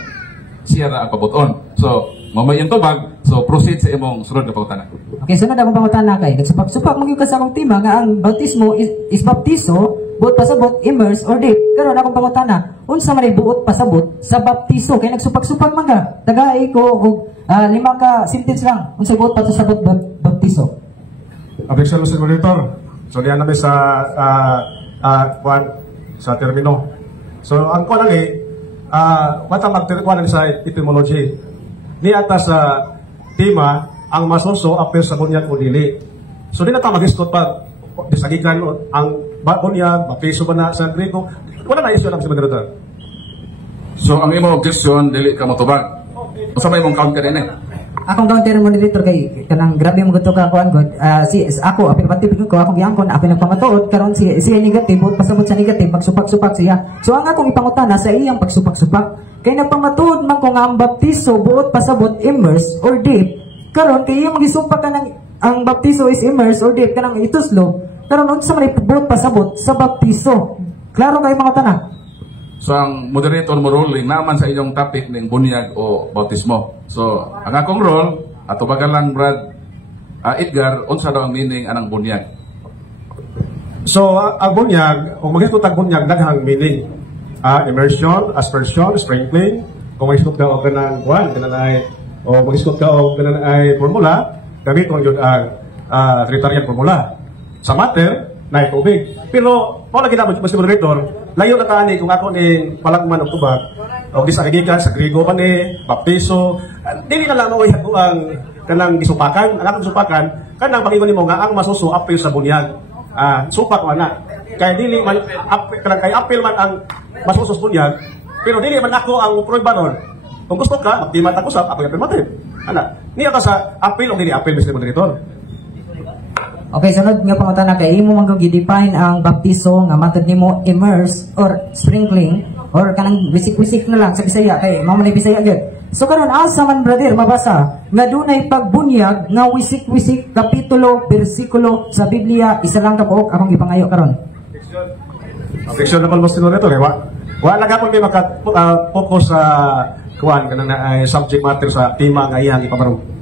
siya ra ang pabuton. So, mamay yung tubag, so proceed sa imong sunod na pangutana. Okay, sunod akong pangutana kay. Nagsupak-supak mo ka sa akong tima nga ang bautismo is baptiso, buot pasabot, immerse, or dip. Karon akong pangutana, unsa man ay buot pasabot sa baptiso? Kay nagsupak-supak man ka. Tagay ko og 5 ka sentence lang. Unsa buot pasabot baptiso? Objection, Mr. Moderator. So, diyan namin sa sa termino. So, ang kuan ani wata magkuan sa etymology. Ni ata sa tema ang masuso apil sa bunyag o dili. So, di na ta mag-istot pa disagikan ang bunyag, baptiso ba na sa Grego. Wala na isyu lang sa Moderator. So, ang imong objection, dili ka motubag. Unsa may imong counter din Akong counter monitor kay kanang grabe mo gusto ka kuan god. Ako affirmative ko akong giangkon ako nagpamatuod karon siya negative buot pasabot sa negative magsupak-supak siya. So ang akong ipangutana sa iyang pagsupak-supak kay nagpamatuod man ko nga ang baptiso buot pasabot immerse or dip. Karon kay iyang magisupak ka ang baptiso is immerse or dip kanang ituslo. Karon unsa man buot pasabot sa baptiso? Klaro kay pangutana. So, ang moderator mo ruling naman sa inyong topic ng bunyag o bautismo. So, ang akong role, ato baga lang Brad Edgar, unsa daw ang meaning anang bunyag? So, ang bunyag, kung mag-ikot ang bunyag, naghang meaning. Immersion, aspersion, sprinkling, kung mag-ikot ka o ganang buwan, o mag-ikot ka o ganang ay formula, gamiton yun ang Trinitarian formula. Sa matter, na tubig. Pero, kung lagi na Mr. Moderator, layo na kaani kung ako ni palagman o tubag, o di sa kagigan, sa Griego pa ni, baptiso, dili na lang ako ang kanang gisupakan, ang akong gisupakan, kanang pangingon mo nga, ang masuso apil sa bunyag. Supak man na. Kaya dili man, kanang kay apil man ang masuso sa bunyag, pero dili man ako ang prueba ron. Kung gusto ka, magtimat ako sa ako yung affirmative. Niya ka sa apil o dili apil, Mr. Moderator. Okay, sunod nga pangutana kay imo man gi-define ang baptiso nga matod nimo immerse or sprinkling or kanang bisik-bisik na lang sa Bisaya kay mao man Bisaya gyud. So karon asa man brother mabasa nga dunay pagbunyag nga wisik-wisik kapitulo bersikulo sa Biblia isa lang ka buok akong gipangayo karon. Objection naman mo siguro ito, wala nga po may focus sa kuwan kanang subject matter sa tema nga iyang ipamarong.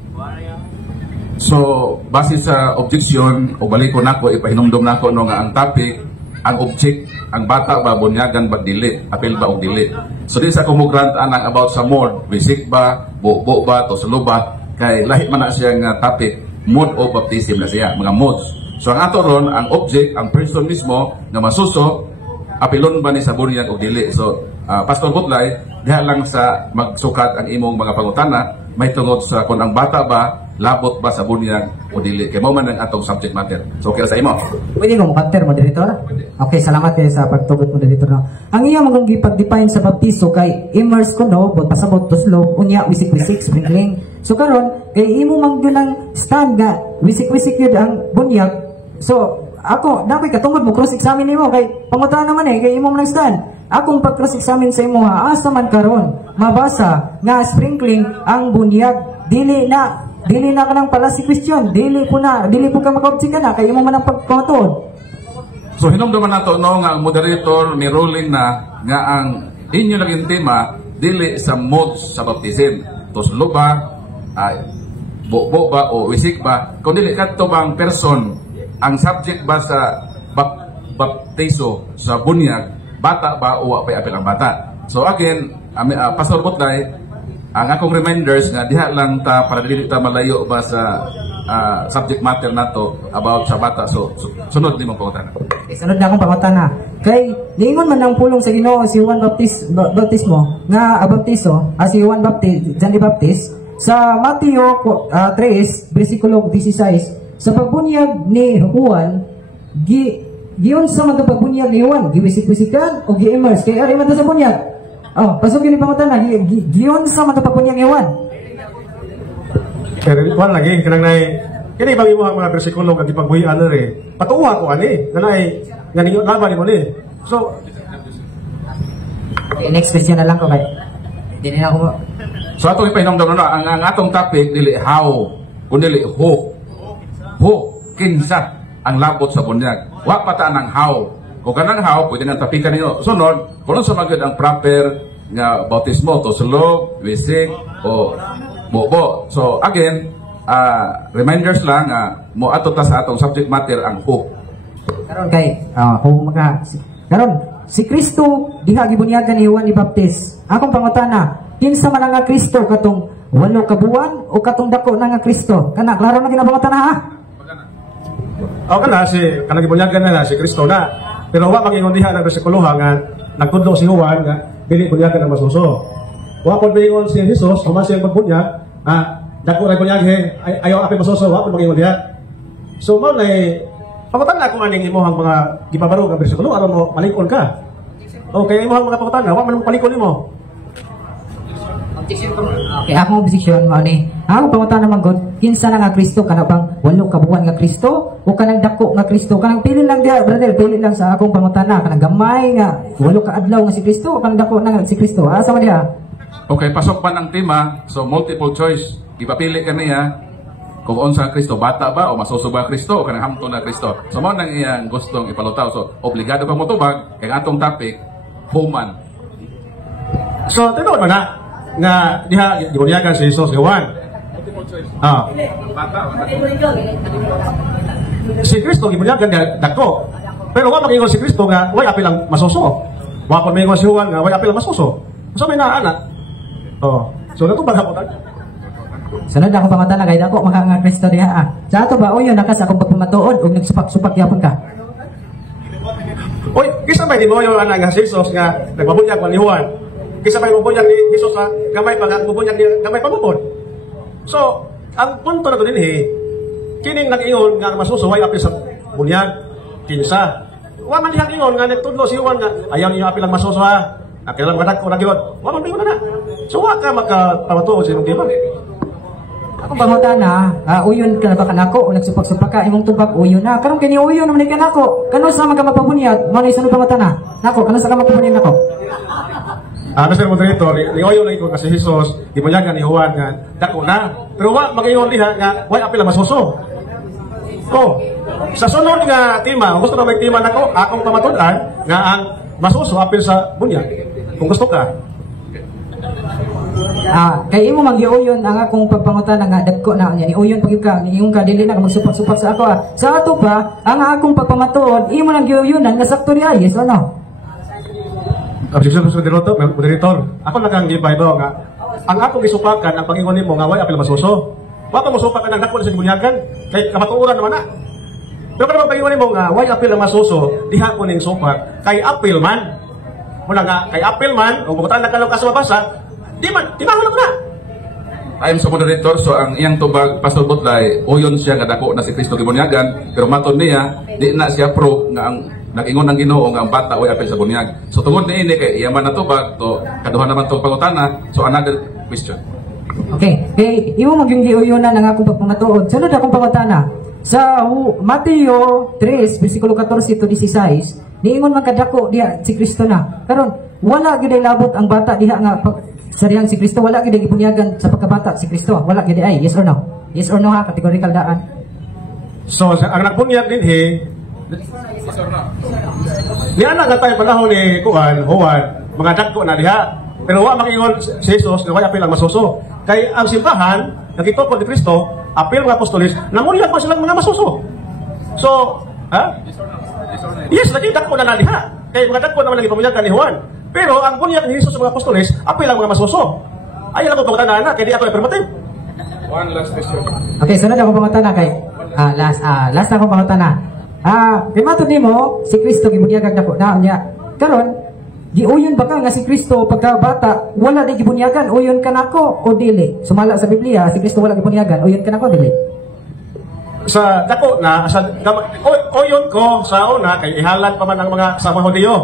So, base sa objection, o balik ko nako, ipahinumdum nako no nga ang topic, ang object, ang bata ba, bunyagan ba, dili, apil ba o dili. So, di sa kumugrant anang about sa mode, bisik ba, buo ba, toslo ba, kay lahit man na siya nga topic, mode o baptism na siya, mga modes. So, ang ato ron, ang object, ang person mismo, na masuso, apilon ba ni sa bunyag o dili. So, Pastor Butlay, diha lang sa magsukat ang imong mga pangutana, may tungod sa kung ang bata ba, labot ba sa bunyag o dili. Kaya mo man ang atong subject matter. So, okay sa imo. Pwede ko mukanter, Moderator? Okay, salamat kayo sa pagtugot, Moderator. No? Ang iya magong gipag-define sa baptiso kay immerse ko no, bot pasabot tuslo, unya, wisik-wisik, sprinkling. So, karon kay imo man gunang stand nga, wisik-wisik yun ang bunyag. So, ako, dapat katungod mo, cross-examine nimo kay pangutana naman kay imo man stand. Akong pag-cross-examine sa imo asa man karon mabasa nga sprinkling ang bunyag dili na ka nang pala si question dili po ka maka-object na kay imo man ang pagkatuod. So hinumduman nato no nga ang moderator ni ruling na nga ang inyo naging tema dili sa modes sa baptism tuslo ba buo ba o wisik ba kung dili kadto bang person ang subject ba sa baptiso sa bunyag bata ba o apay apil ang bata. So again, Pastor Butlay, ang akong reminders nga diha lang ta para dili ta malayo ba sa subject matter nato about sa bata. So sunod ni mong pangutana. Okay, sunod na akong pangutana. Kay niingon man ang pulong sa Ginoo si Juan Baptismo nga baptiso si Juan John the Baptist sa Mateo 3 bersikulo 16 sa pagbunyag ni Juan giyon sa magpabunyag ni Juan, giwisik-wisikan o gi-immerse kay ari man sa bunyag. Pasukin ni pangutana, giyon sa magpabunyag ni Juan. Pero Juan lagi kanang nay kini bang imo ang mga bersikulo nga gipagbuhi-an re. Patuwa ko ani, nanay nga ninyo laban mo ni. So okay, next question na lang ko kay. Dili na ako. So atong ipahinumdum na ang atong topic dili how kundi ho kinsa ang labot sa bunyag. Wa pataan ang how. Kung kanang how, pwede nang tapikan ninyo. Sunod, kung sa magod ang proper nga bautismo, to sulog, wisik, o mubo. So again, reminders lang, mo ato ta sa atong subject matter ang ho. Karon kay karon si Kristo diha gibunyagan ni Juan Ibaptis. Akong pangutana, kinsa man nga Kristo katong 8 ka buwan o katong dako na nga Kristo? Kana klaro na ginabangutana ha? O kana si kanang gibunyagan na si Kristo na. Pero wa mangingon diha ng bersikulo nga nagtudlo si Juan nga dili bunyagan ang masuso. Wa pod mangingon si Jesus human siya magbunyag, dako ra bunyag ayaw api masuso, wa pod mangingon diha. So mo lay pangutana kung aning imong mga gipabaro nga bersikulo aron mo malikon ka. Okay, imong mga pangutana wa man mo palikon nimo. Okay, akong objection mo ni. Ako pangutana man gud, kinsa na nga Kristo kana bang 8 ka buwan nga Kristo o kanang dako nga Kristo? Kanang pili lang dia, brother, pili lang sa akong pangutana kanang gamay nga 8 ka adlaw nga si Kristo o kanang dako na nga si Kristo. Asa man dia? Okay, pasok pa ng tema, so multiple choice. Ipapili ka niya kung unsa ang Kristo, bata ba o masuso ba ang Kristo o kanang hamtong na Kristo. So mo nang iyang gustong ipalutaw. So obligado kang motubag kay atong topic human. So tinuod man na nga diha gibunyagan si Jesus Juan. Si Kristo gibunyagan nga dako. Pero wa magingon si Kristo nga way apil ang masuso. Wa pa magingon si Juan nga way apil ang masuso. So may naana. So natubag hapotan. Sunod ako pangutana kay dako maka nga Kristo diha. Sa ato ba oyo nakas akong pagpamatuod og nagsupak-supak yapon ka? Oy, kisa may di mo yung anak nga si Jesus nga nagbabunyag man ni Juan. Kisa may bubunyag ni Jesus nga gamay pa nga bubunyag ni gamay pa mupod. So, ang punto na to din kining nag-ingon nga masusuway apil sa bunyag, kinsa. Wa man dihang ingon nga nagtudlo si Juan nga ayaw niyo apil ang masuso ha. Kailan madako na gyud. Wa man ingon na. So wa ka makapamatuod sa imong timan. Akong pangutana, uyon ka na ba kanako o nagsupak-supak ka imong tubag uyon na. Karon kini uyon naman ni kanako. Kano sa man ka mapabunyag? Mo ni sunod pangutana. Nako, kano sa ka mapabunyag nako? Mr. Moderator, niyoyo lang ito kasi Jesus, ibunyagan ni Juan nga, dako na. Pero wa, mag-ingon diha nga, way apil ang masuso. Sa sunod nga tema, kung gusto na may tema na ko, akong pamatudan, nga ang masuso apil sa bunyag. Kung gusto ka. Kay imo magiuyon ang akong pagpangutana nga dagko na niya ni uyon pag ka iyong ka dili na magsupak-supak sa ako. Sa ato pa, ang akong pagpamatuod imo lang giuyonan nga sakto niya, yes o no? Objection sa moderator. Ako lang ang gipay do nga ang akong gisupakan ang pangingon nimo nga way apil masuso. Wa pa mosupakan ang dako sa bunyagan kay kamatuoran naman na. Pero kung pangingon nimo nga way apil masuso, diha ko ning supak kay apil man. Muna nga kay apil man, kung bukutan na kalong ka sa mabasa, di man timahulog na. Ayon sa moderator, so ang iyang tubag Pastor Butlay, uyon siya nga dako na si Kristo gibunyagan, pero matod niya di na siya pro nga ang nag-ingon ng Ginoo nga ang bata way apil sa bunyag. So tungod niini kay iyaman na tubag to kaduha naman tong pangutana. So another question. Okay, kay imo maging giuyonan ang akong pagpamatuod. Sunod akong pangutana. Sa Mateo 3 bersikulo 14 to 16, niingon man kadako diha si Kristo na. Karon wala gid labot ang bata diha nga sariyang si Kristo, wala gid gibunyagan sa pagkabata si Kristo. Wala gid ay, yes or no? Yes or no ha, categorical daan. So ang nagbunyag din niya na gatay panahon ni Juan, mga dagko na diha. Pero wa makingon si Jesus nga way apil ang masuso. Kay ang simbahan nagituko ni Kristo, apil mga apostoles, namulyag pa silang mga masuso. So, yes, lagi dagko na diha. Kay mga dagko naman lagi pamunyagan ni Juan. Pero ang bunyag ni Jesus sa mga apostoles, apil ang mga masuso. Ay lang ko pagtana na kay di ato affirmative. One last question. Okay, sunod ako pangutana kay last ako pangutana. Matod nimo si Kristo gibunyagan dako na niya. Karon giuyon ba ka nga si Kristo pagka bata wala di gibunyagan, uyon ka nako o dili? Sumala sa Biblia si Kristo wala gibunyagan, uyon ka nako dili? Sa dako na uyon ko sa una kay ihalan pa man ang mga sa mga Hudiyo.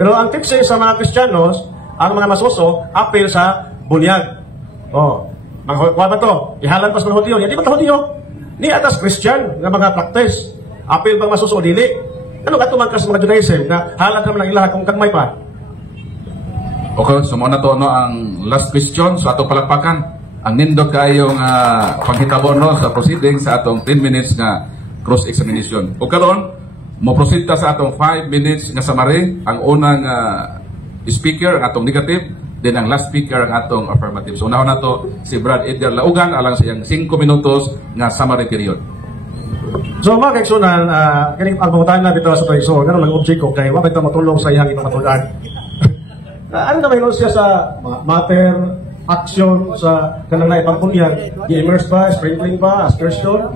Pero ang tipsi sa mga Kristiyanos, ang mga masuso apil sa bunyag. Mga ba to? Ihalan pa sa mga Hudiyo. Di ba ta Hudiyo? Ni atas Christian nga mga practice. Apil bang masuso dili? Ano ka tumang ka sa mga Judaism na halan naman ang ilaha kung kagmay pa? Okay, so muna to ang last question. So atong palakpakan. ang nindot kayong panghitabo no sa proceeding sa atong 10 minutes nga cross-examination. O karon mo proceed ta sa atong 5 minutes nga summary. Ang unang speaker ang atong negative, then ang last speaker ang atong affirmative. So unahon nato si Brad Edgar Laugan alang sa iyang 5 minutos nga summary period. So mga kaigsunan, kining ang pangutan na dito sa Taiso, ganun lang object ko kay wapit na matulong sa iyang ipamatulan. Ano na mayroon siya sa matter, action sa kanang naipangpunyag, i-immerse ba, sprinkling ba, aspersion,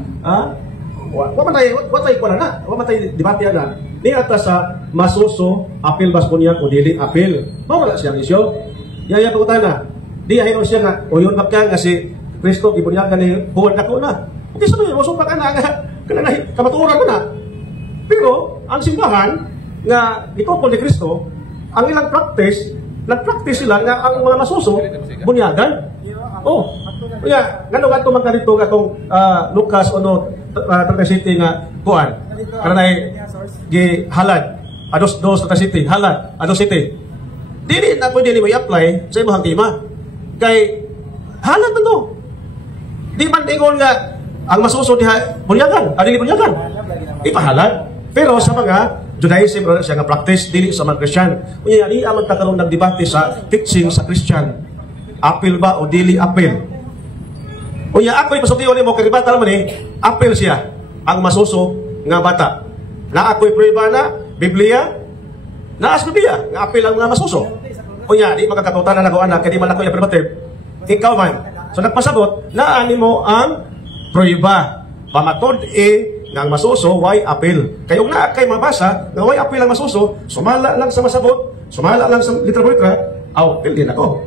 wamatay ko na, wamatay debate na. Ni ata sa masuso, apil bas punyag o dili apil. Mawala siyang isyo. Yaya pangutan na. Di ahin siya na, o yun bakyan nga si Kristo, ibunyagan ni buwan na ko na. Okay, sabi, masumpa ka na, kamaturan mo na. Pero, ang simbahan, nga ito po ni Kristo, ang ilang practice, nag-practice sila nga ang mga masuso, bunyagan. Oh, kaya, gano'n nga ito magkarito nga itong Lucas, 37 nga kuan. Karanay, halad, ados 37, halad, ados 7. Dili na pwede ni mo i-apply sa imong tima. Kay, halad na to. Di man ingon nga, ang masuso diha bunyagan, dili bunyagan. Ipahalad. Pero sa mga Judaism siya nga practice dili sa mga Christian. Unya di amang karon nagdebate sa teaching sa Christian. Apil ba o dili apil? Unya ako'y pasultiyon nimo kay bata man apil siya ang masuso nga bata. Na ako'y prueba na Biblia, naas Biblia nga apil ang mga masuso. Unya di magkakatutan na ako anak kay di man ako affirmative. Ikaw man. So nagpasabot na animo ang prueba. Pamatod nga ang masuso, why apil? Kayong na kay mabasa, nga why apil ang masuso, sumala lang sa masabot, sumala lang sa litra-litra, apil din ako.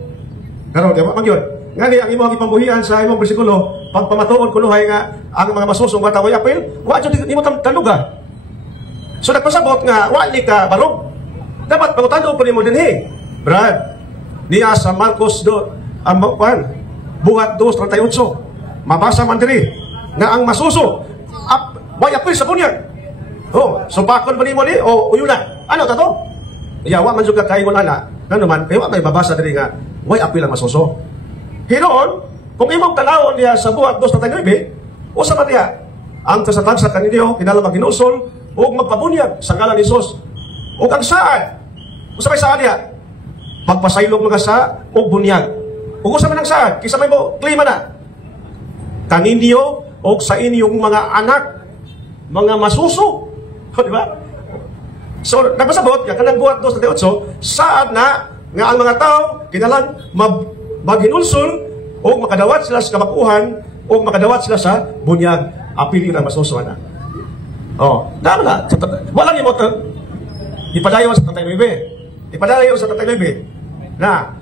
Pero, di ba, magyod? Nga ang imong ipambuhian sa imong bersikulo, pag pamatuod kuluhay nga, ang mga masusong bata, why apil? Wadyo, di mo taluga. So, nagpasabot nga, wali ka balog. Dapat, pangutano po ni mo din, hey, Brad, niya sa Marcos ang buhat 2:38, mabasa man diri, nga ang masuso, why apil sa bunyag? Oh, so bakon ba ni mo ni? O uyuna? Ano ta to? Yawa man jud ka kay mo ana. Ngano man kay wa may babasa diri nga why apil ang masuso. Hinon, kung imong tanawon diha sa buhat 2:39, usa ba diha? Ang tasatagsa kaninyo kinala maginusol ug magpabunyag sa ngalan ni Jesus. Ug ang saan? Usa may saan diha? Magpasaylog mga sa ug bunyag. Ug usa man ang saan? Kisa may mo klima na. Kaninyo ug sa inyong mga anak mga masuso. Di ba? So, nagpasabot, kanang buhat 2:38, saad na nga ang mga tao kinalang maghinulsol o makadawat sila sa kamakuhan o makadawat sila sa bunyag. Apili na masuso na. Oh, dama na. Walang yung ipadayon sa Tatay Bebe. Ipadayon sa Tatay Bebe. Na,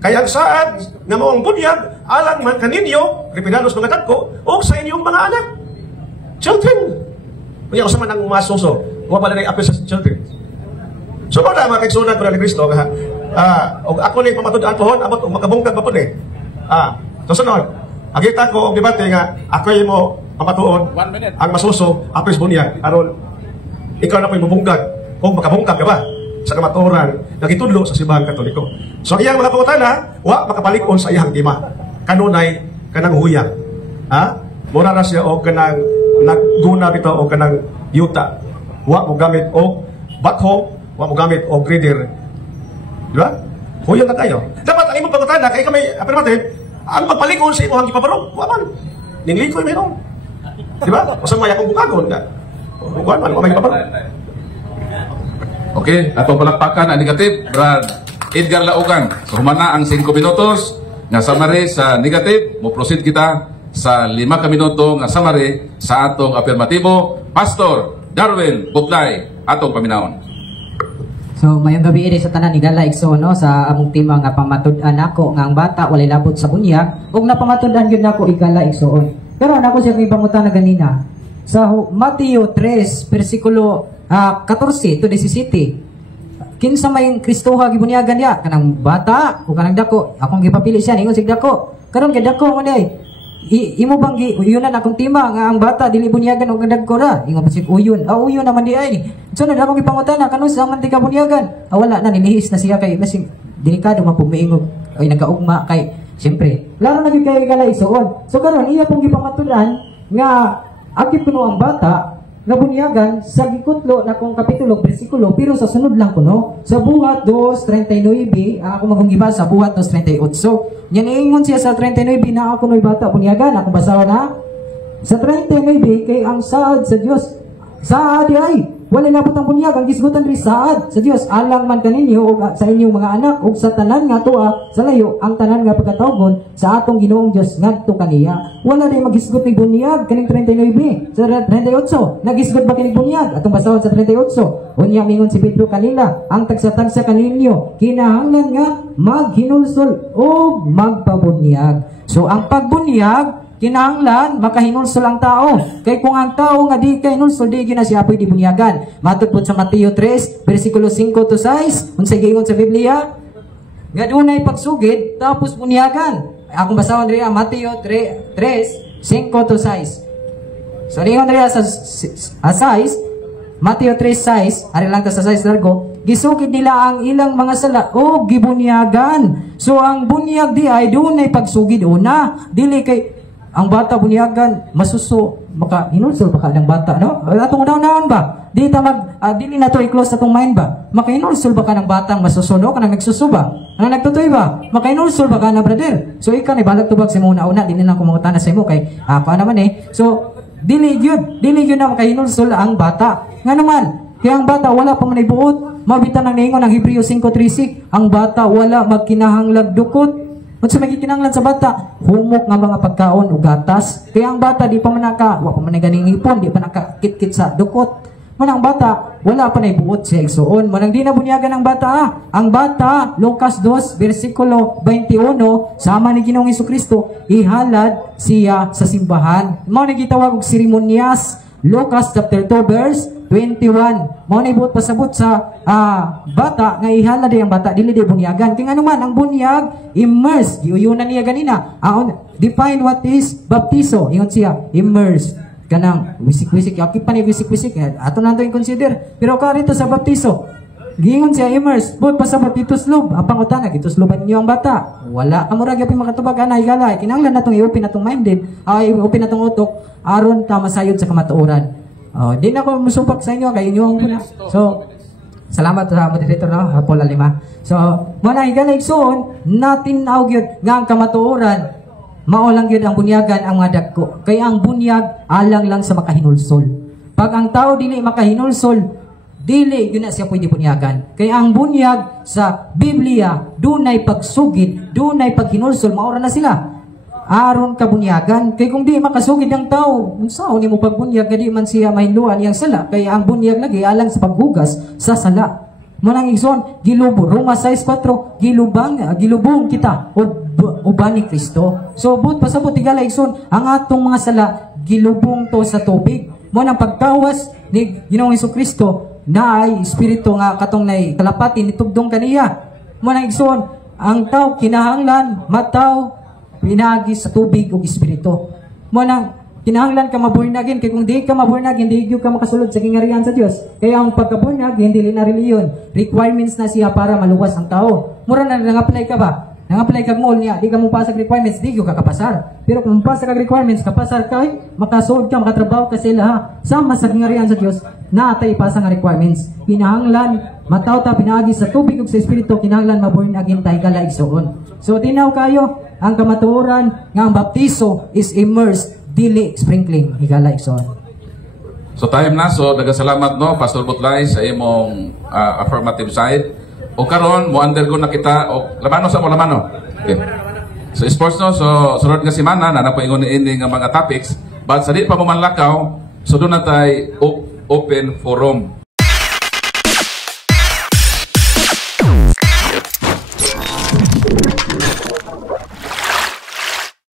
kaya ang saad nga moong bunyag, alang man kaninyo, repinanos mga dagko, o sa inyong mga anak. Children. Kaya usama ng masuso, huwag pala na i-apil sa children. So, para mga kaigsunan ko na ni Kristo, ako na pamatud-an pohon, abot, makabungkag pa po ni. So, sunod, agita ko ang debate nga, ako yung mo pamatuon, ang masuso, apis bunyag, aron, ikaw na po yung mabungkag, kung makabungkag ka ba, sa kamaturan, nagitudlo sa Simbahan Katoliko. So, iyang mga pangutana, wa makapalikon sa iyang tima. Kanunay, kanang huyang. Mura na siya o kanang nagguna bito o kanang yuta. Wa mo gamit o backhoe, wa mo gamit o grader. Di ba? Huyang na tayo. Dapat ang imong pangutana, kaya kami affirmative, ang magpalikon sa imong gipabarog, wa man. Ninglikoy meron. Di ba? O sa maya kong bukagon na. Bukan man, wa may gipabarog. Okay, atong palakpakan ang negative, Brad Edgar Laugan. So humana ang 5 minutos nga summary sa negative, mo proceed kita sa 5 minuto nga summary sa atong afirmatibo. Pastor Darwin Butlay, atong paminawon. So mayong gabi ini sa tanan ni Gala Igsoon no sa among tima nga pamatud-an nako nga ang bata walay labot sa bunyag ug napamatud-an gyud nako Igala Igsoon. Pero nako siya may pangutan na ganina. Sa Mateo 3 bersikulo 14 to 17. Kinsa may Kristoha gibunyagan niya kanang bata o kanang dako akong gipapili siya ningon sig dako. Karon kay dako man day. Imo bang uyunan akong tima nga ang bata dili bunyagan og dagko ra. Ingon pasig uyon. Uyon naman di ay. So na akong ipangutana kanon sa man tika bunyagan. Wala na nilihis na siya kay basig delikado man pumiingog ay nagaugma kay Siyempre, laro na gyud kay higala igsoon. So karon iya pong gipamatudan nga akit kuno ang bata nga bunyagan sa gikutlo na kung kapitulo bersikulo pero sa sunod lang kuno sa buhat 2:39 ako magunggiba sa buhat 2:38. Yan ingon siya sa 39 na ako noy bata bunyagan ako basawa na sa 39 kay ang saad sa Dios saad ay wala labot ang bunyag ang gisgutan ri saad sa Dios alang man kaninyo ug sa inyong mga anak ug sa tanan nga tuwa sa layo ang tanan nga pagkatawgon sa atong Ginoong Dios ngadto kaniya wala ray magisgot ni bunyag kaning 39 sa 38 nagisgot ba kining bunyag atong basahon sa 38 unya mingon si Pedro kanila ang tagsa-tagsa kaninyo kinahanglan nga maghinulsol o magpabunyag so ang pagbunyag kinahanglan makahinulsol ang tao kay kung ang tao nga di kahinulsol di gina siya pwede bunyagan matud pod sa Mateo 3 versikulo 5 to 6 unsay giingon sa Biblia nga dunay pagsugid tapos bunyagan akong basahon diri Mateo 3 5 to 6 so ingon diri sa 6 Mateo 3:6 ari lang ta sa 6 largo gisugid nila ang ilang mga sala o gibunyagan so ang bunyag di ay dunay pagsugid una dili kay ang bata bunyagan masuso maka hinulsol baka ng bata no atong daw-daon ba di ta dili na to i-close atong mind ba maka hinulsol baka ng batang masuso no kanang nagsuso ba kanang nagtutoy ba maka hinulsol baka na brother so ikaw ni balag tubag sa muna una dili na ko mangutana sa imo kay ako naman so dili gyud na maka hinulsol ang bata nga naman kaya ang bata wala pa man ibuot mabitan ang naingon ng Hebreo 5:3 ang bata wala magkinahanglag dukot unsa may kinahanglan sa bata humok nga mga pagkaon ug gatas kaya ang bata di pa man wa pa man ganing ipon di pa nakakit-kit sa dukot man ang bata wala pa nay buot siya igsuon man ang di na bunyagan ang bata ang bata Lucas 2 versikulo 21 sama ni Ginoong Hesukristo ihalad siya sa simbahan mao ni gitawag og seremonyas Lucas chapter 2 verse 21 mo ni buot pasabot sa bata nga ihala di ang bata dili di bunyagan kay anuman ang bunyag immerse giuyunan niya ganina define what is baptizo ingon siya immerse kanang wisik-wisik okay pa ni wisik-wisik ato nanto i-consider pero karito sa baptizo giingon siya immerse buot pasabot dito slob apang utana dito sloban niyo ang bata wala amura gyapon makatubag ana higala kinahanglan natong i-open natong minded i-open natong utok aron ta masayod sa kamatuoran di na ako musubak sa inyo kay inyo ang so salamat sa moderator no Paul Alima so muna higala igsoon natin gyud nga ang kamatuoran mao lang gyud ang bunyagan ang mga dagko kay ang bunyag alang lang sa makahinulsol pag ang tao dili makahinulsol dili yun na siya pwede bunyagan kay ang bunyag sa Biblia dunay pagsugid dunay paghinulsol maora na sila aron kabunyagan kay kung di makasugid ang tao unsaon nimo pagbunyag kadi man siya mahinluan iyang sala kay ang bunyag lagi alang sa paghugas sa sala manang igsoon gilubo Roma 6:4 gilubong kita uban ni Kristo so but pasabot igala igsoon ang atong mga sala gilubong to sa tubig mo nang pagkawas ni Ginoong Hesukristo na ay espiritu nga katong nay kalapati nitugdong kaniya mo nang igsoon ang tao kinahanglan mataw pinagi sa tubig ug espiritu mo nang kinahanglan ka mabornagin kay kung di ka mabornagin di gyud ka makasulod sa kingarihan sa Dios kaya ang pagkabornagin dili na reliyon requirements na siya para maluwas ang tao mura na nang-apply ka ba nang-apply kag mall niya di ka mo pasag requirements di gyud ka kapasar pero kung pasag kag requirements kapasar ka makasulod ka makatrabaho ka sila sama sa kingarihan sa Dios na tay ipasa nga requirements kinahanglan mataw ta pinaagi sa tubig ug sa espiritu kinahanglan mabornagin tay gala igsoon so tinaw kayo ang kamatuoran nga ang baptizo is immersed dili sprinkling higala igsoon so time na so nagasalamat no Pastor Butlay sa imong affirmative side o karon mo undergo na kita o lamano sa mo lamano okay. So sports no so sunod nga semana na po ingon ini nga mga topics but sa di pa mo manlakaw so doon na tay open forum